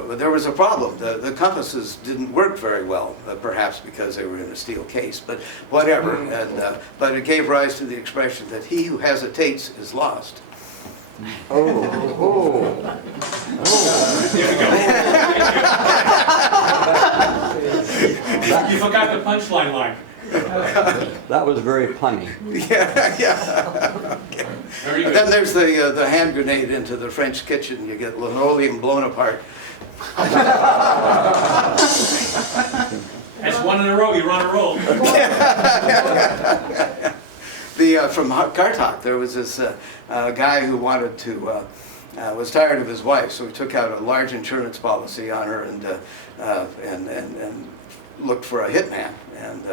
but there was a problem. The compasses didn't work very well, perhaps because they were in a steel case, but whatever. And, but it gave rise to the expression that he who has a Tates is lost. There we go. You forgot the punchline line. That was very punny. Yeah. Very And good. then there's the hand grenade into the French kitchen. You get linoleum blown apart. That's one in a row, you're on a roll. From Kartok, there was this guy who wanted to, was tired of his wife, so he took out a large insurance policy on her and looked for a hitman. And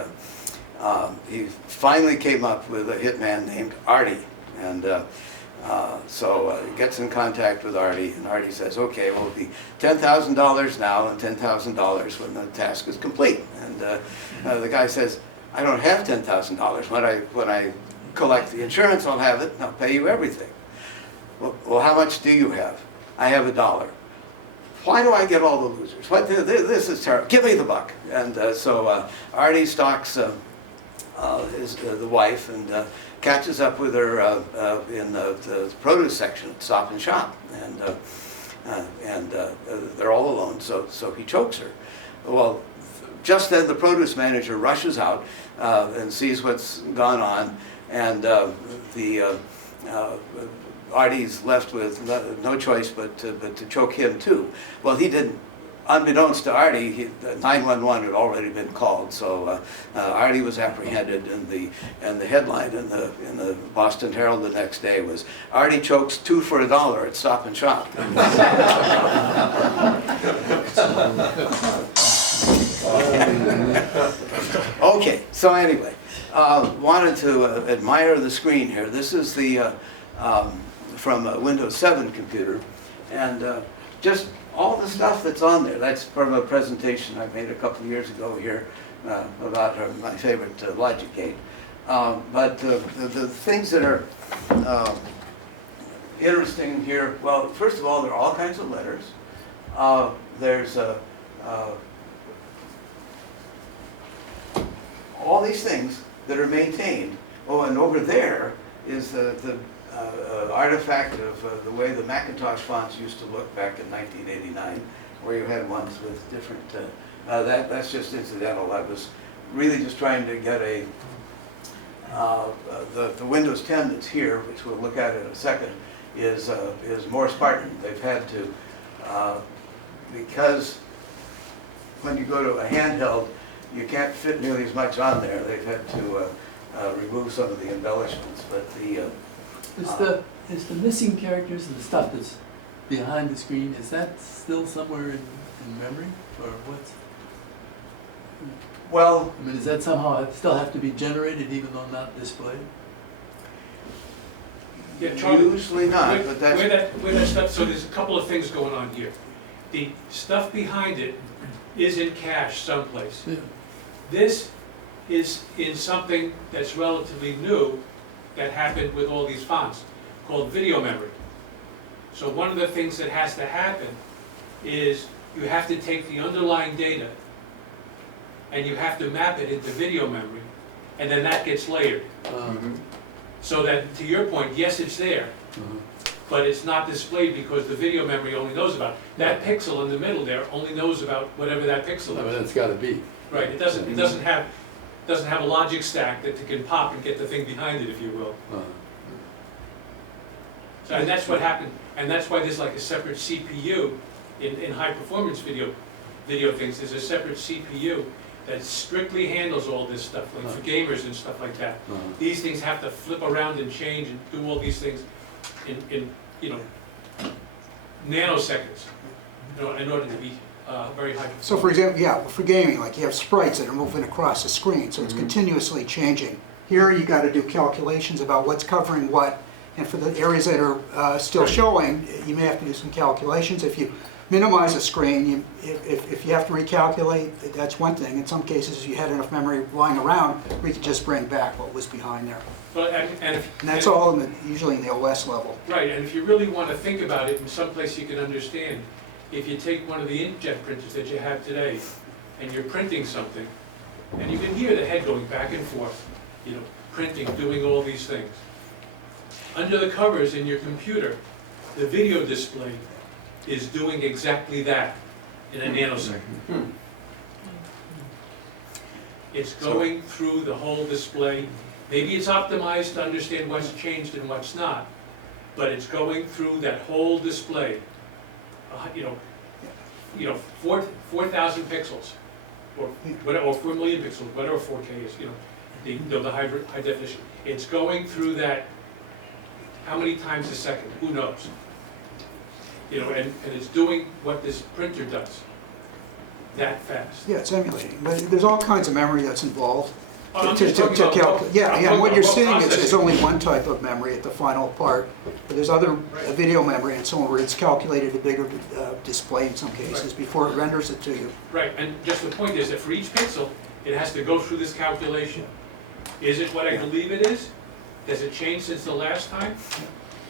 he finally came up with a hitman named Artie. And so he gets in contact with Artie, and Artie says, okay, well, it'll be $10,000 now and $10,000 when the task is complete. And the guy says, I don't have $10,000. When I collect the insurance, I'll have it, and I'll pay you everything. Well, how much do you have? I have $1. Why do I get all the losers? This is terrible. Give me the buck. And so Artie stalks the wife and catches up with her in the produce section at Stop and Shop, and they're all alone. So he chokes her. Well, just then the produce manager rushes out and sees what's gone on, and Artie's left with no choice but to choke him too. Well, he didn't. Unbeknownst to Artie, 911 had already been called, so Artie was apprehended, and the headline in the Boston Herald the next day was, Artie chokes 2 for $1 at Stop and Shop. Okay, so anyway, wanted to admire the screen here. This is the from a Windows 7 computer, and just all the stuff that's on there. That's from a presentation I made a couple of years ago here about my favorite logic gate. But the things that are interesting here, well, first of all, there are all kinds of letters. There's all these things that are maintained. Oh, and over there is the artifact of the way the Macintosh fonts used to look back in 1989, where you had ones with different, that's just incidental. I was really just trying to get the Windows 10 that's here, which we'll look at in a second, is more Spartan. They've had to, because when you go to a handheld, you can't fit nearly as much on there. They've had to remove some of the embellishments, but Is the missing characters and the stuff that's behind the screen, is that still somewhere in memory, or what's? well, I mean, does that somehow still have to be generated even though not displayed? Yeah, Charlie, usually not, but that's where that stuff, so there's a couple of things going on here. The stuff behind it is in cache someplace. Yeah. This is in something that's relatively new that happened with all these fonts, called video memory. So one of the things that has to happen is you have to take the underlying data and you have to map it into video memory, and then that gets layered. So that, to your point, yes, it's there, but it's not displayed because the video memory only knows about it. That pixel in the middle there only knows about whatever that pixel I mean, is. that's gotta be. Right, it doesn't have a logic stack that it can pop and get the thing behind it, if you will. So, and that's what happened, and that's why there's like a separate CPU in high performance video things. There's a separate CPU that strictly handles all this stuff, like for gamers and stuff like that. These things have to flip around and change and do all these things in nanoseconds, in order to be very high. So for example, yeah, for gaming, like you have sprites that are moving across the screen, so it's continuously changing. Here you got to do calculations about what's covering what, and for the areas that are still showing, you may have to do some calculations. If you minimize a screen, if you have to recalculate, that's one thing. In some cases, you had enough memory lying around, we could just bring back what was behind there. But, And that's all usually in the OS level. right, and if you really want to think about it in some place you can understand, if you take one of the inkjet printers that you have today, and you're printing something, and you can hear the head going back and forth, printing, doing all these things. Under the covers in your computer, the video display is doing exactly that in a nanosecond. It's going through the whole display. Maybe it's optimized to understand what's changed and what's not, but it's going through that whole display. 4,000 pixels, or 4 million pixels, whatever 4K is, the high definition. It's going through that, how many times a second? Who knows? And it's doing what this printer does that fast. Yeah, it's emulating, but there's all kinds of memory that's involved. I'm just talking about- Yeah, I'm what talking you're about seeing is processing. only one type of memory at the final part. But there's other video memory and so on where it's calculated a bigger display in some cases before it renders it to you. Right, and just the point is that for each pixel, it has to go through this calculation. Is it what I believe it is? Has it changed since the last time?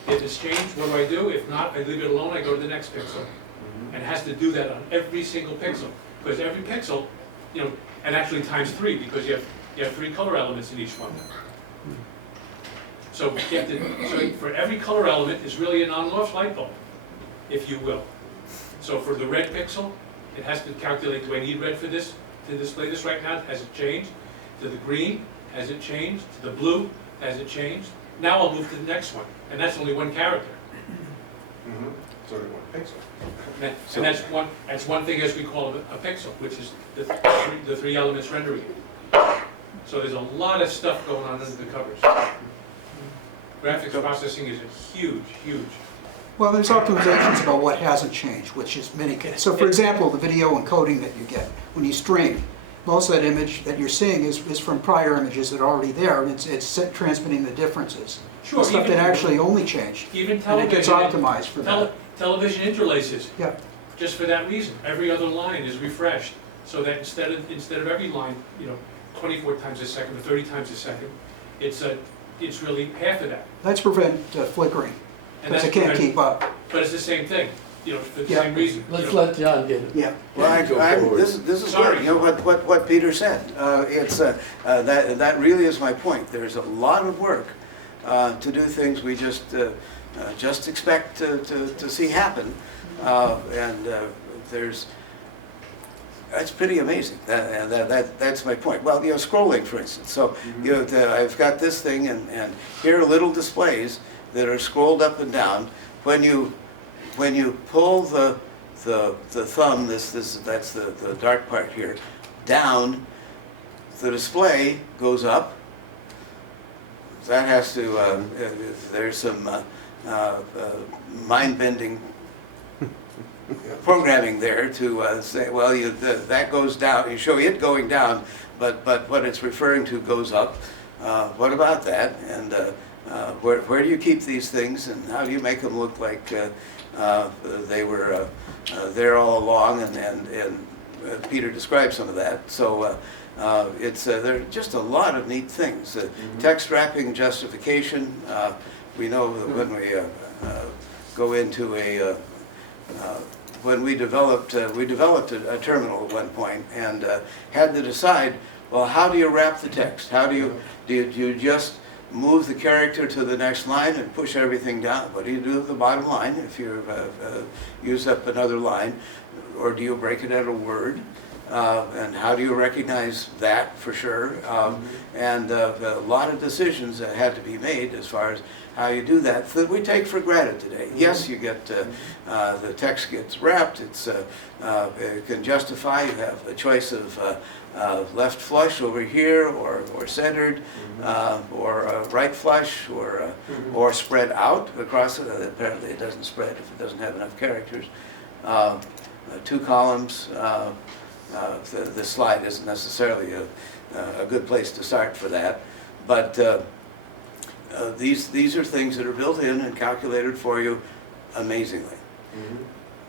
If it's changed, what do I do? If not, I leave it alone, I go to the next pixel. And it has to do that on every single pixel. Because every pixel, and actually times 3, because you have 3 color elements in each one. So for every color element is really an on-off light bulb, if you will. So for the red pixel, it has to calculate, do I need red for this, to display this right now? Has it changed? To the green, has it changed? To the blue, has it changed? Now I'll move to the next one, and that's only one character. So one pixel. And that's one thing as we call a pixel, which is the 3 elements rendering it. So there's a lot of stuff going on under the covers. Graphics processing is a huge. Well, there's optimizations about what hasn't changed, which is many cases. So for example, the video encoding that you get when you stream, most of that image that you're seeing is from prior images that are already there, and it's transmitting the differences. Sure, The stuff that actually only changed. Even And it gets television, optimized for that. television interlaces, Yeah. just for that reason. Every other line is refreshed, so that instead of every line, 24 times a second or 30 times a second, it's really half of that. That's prevent flickering, And because that's it can't prevent- keep up. But it's the same thing, for the Yeah. same reason. Let's let John get it. Yeah. Well, Go forward. this is Sorry. good, what Peter said. That really is my point. There's a lot of work to do things we just expect to see happen. And that's pretty amazing. That's my point. Well, scrolling, for instance. So, I've got this thing, and here are little displays that are scrolled up and down. When you pull the thumb, that's the dark part here, down, the display goes up. That has to. There's some mind-bending programming there to say, well, that goes down. You show it going down, but what it's referring to goes up. What about that? And where do you keep these things, and how do you make them look like they were there all along? And Peter described some of that. So there are just a lot of neat things. Text wrapping justification. We know that when we go into when we developed a terminal at one point and had to decide, well, how do you wrap the text? How do you just move the character to the next line and push everything down? What do you do at the bottom line if you use up another line? Or do you break it at a word? And how do you recognize that for sure? And a lot of decisions that had to be made as far as how you do that we take for granted today. Yes, you get the text gets wrapped. It can justify. You have a choice of left flush over here, or centered, or right flush, or spread out across it. Apparently, it doesn't spread if it doesn't have enough characters. 2 columns. The slide isn't necessarily a good place to start for that, but these are things that are built in and calculated for you amazingly.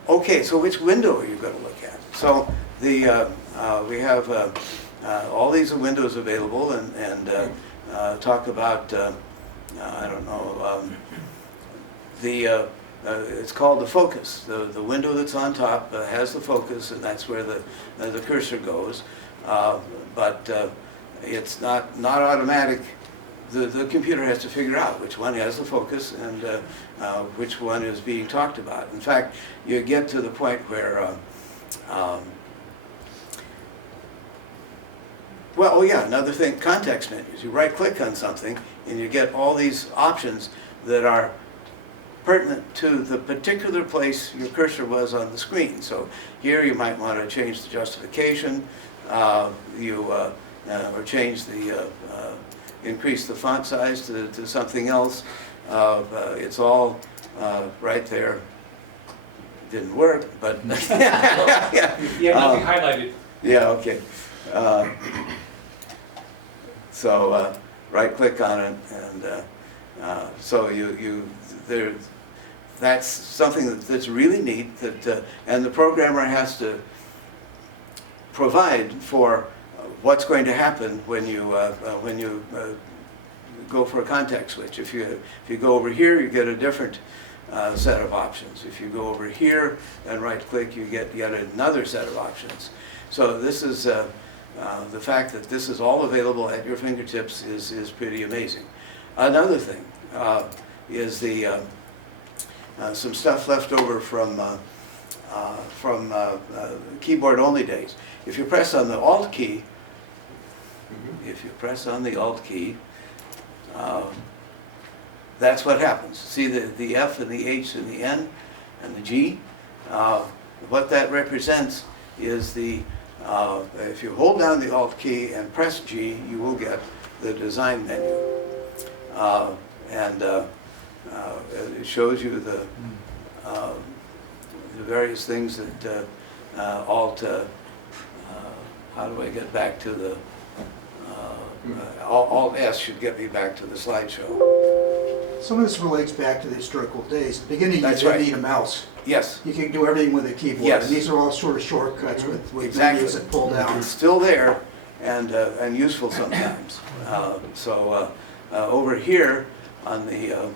Okay, so which window are you going to look at? So we have all these windows available, and talk about I don't know it's called the focus. The window that's on top has the focus, and that's where the cursor goes. But it's not automatic. The computer has to figure out which one has the focus and which one is being talked about. In fact, you get to the point where, well, oh yeah, another thing, context menus. You right-click on something, and you get all these options that are pertinent to the particular place your cursor was on the screen. So here you might want to change the justification, or change the increase the font size to something else. It's all right there. Didn't work, but Yeah, nothing highlighted. yeah, okay. So right-click on it, and so that's something that's really neat. And the programmer has to provide for what's going to happen when you go for a context switch. If you go over here, you get a different set of options. If you go over here and right-click, you get yet another set of options. So this is the fact that this is all available at your fingertips is pretty amazing. Another thing is some stuff left over from keyboard-only days. If you press on the Alt key, that's what happens. See the F and the H and the N and the G? What that represents is if you hold down the Alt key and press G, you will get the design menu. It shows you the various things that Alt. How do I get back to the Alt S should get me back to the slideshow. Some of this relates back to the historical days. At the beginning, you That's didn't right. need a mouse. Yes. You can do everything with a keyboard. Yes. And these are all sort of shortcuts with Exactly. menus that pull down. It's still there and useful sometimes. Over here on the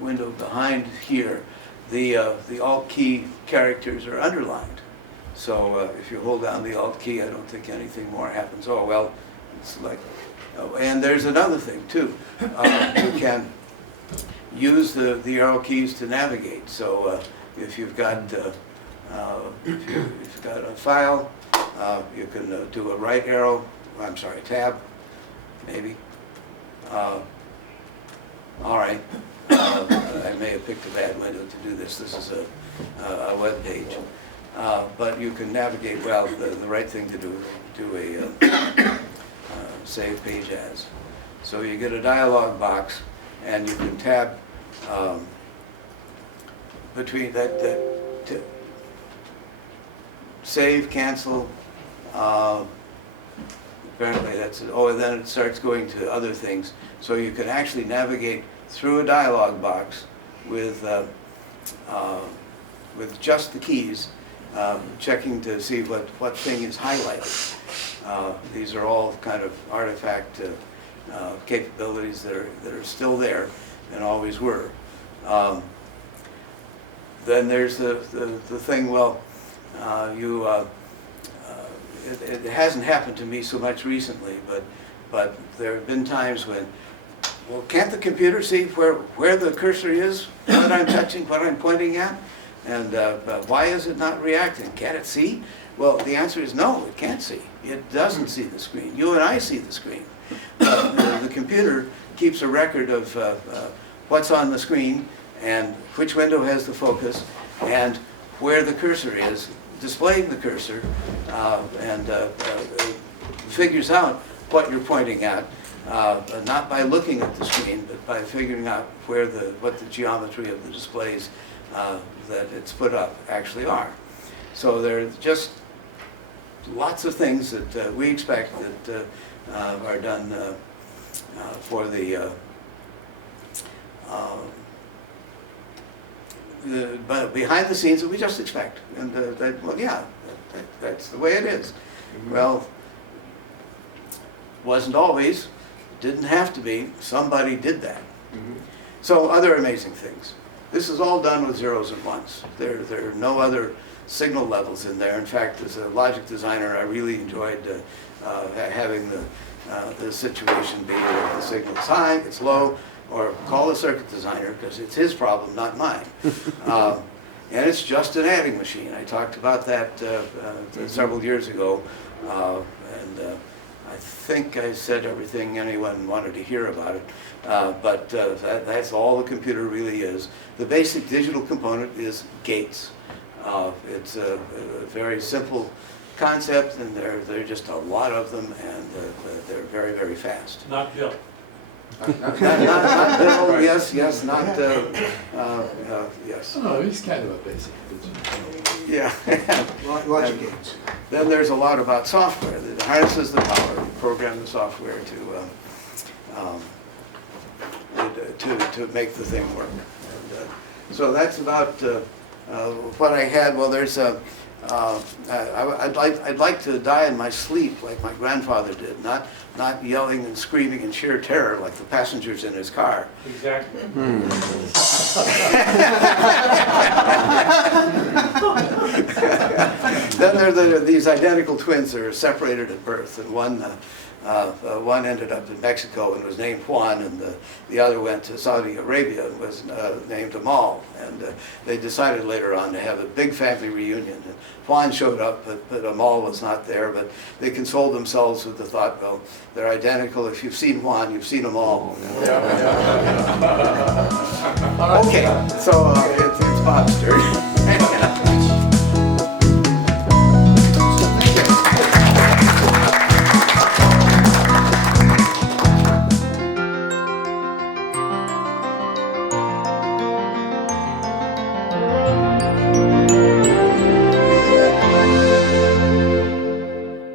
window behind here, the Alt key characters are underlined. So if you hold down the Alt key, I don't think anything more happens. Oh, well, it's like, Oh, and there's another thing too. You can use the arrow keys to navigate. So if you've got if you've got a file, you can do a right arrow. I'm sorry, tab, maybe. All right. I may have picked a bad window to do this. This is a web page. But you can navigate, well, the right thing to do is do a save page as. So you get a dialog box and you can tab between that save, cancel, apparently that's it. Oh, and then it starts going to other things. So you can actually navigate through a dialog box with just the keys, checking to see what thing is highlighted. These are all kind of artifact capabilities that are still there and always were. Then there's the thing, well, it hasn't happened to me so much recently, but there have been times when, well, can't the computer see where the cursor is, what I'm touching, what I'm pointing at? And why is it not reacting? Can it see? Well, the answer is no, it can't see. It doesn't see the screen. You and I see the screen. The computer keeps a record of what's on the screen and which window has the focus and where the cursor is, displaying the cursor, and figures out what you're pointing at, not by looking at the screen, but by figuring out what the geometry of the displays that it's put up actually are. So there are just lots of things that we expect that are done for but behind the scenes that we just expect. And well, yeah, that's the way it is. Well, wasn't always, didn't have to be, somebody did that. So other amazing things. This is all done with zeros and ones. There are no other signal levels in there. In fact, as a logic designer, I really enjoyed having the situation be the signal is high, it's low, or call the circuit designer because it's his problem, not mine. And it's just an adding machine. I talked about that several years ago, and I think I said everything anyone wanted to hear about it, but that's all the computer really is. The basic digital component is gates. It's a very simple concept, and there are just a lot of them, and they're very, very fast. Not Bill. Not Bill, yes, not, yes. Oh, he's kind of a basic. Yeah. Logic gates. Then there's a lot about software that harnesses the power, you program the software to make the thing work. And, so that's about what I had. Well, there's I'd like to die in my sleep like my grandfather did, not yelling and screaming in sheer terror like the passengers in his car. Exactly. Then there are these identical twins that are separated at birth, and one ended up in Mexico and was named Juan, and the other went to Saudi Arabia and was named Amal. And they decided later on to have a big family reunion. And Juan showed up, but Amal was not there. But they consoled themselves with the thought, well, they're identical. If you've seen Juan, you've seen them all. Okay, so it's Bob's turn.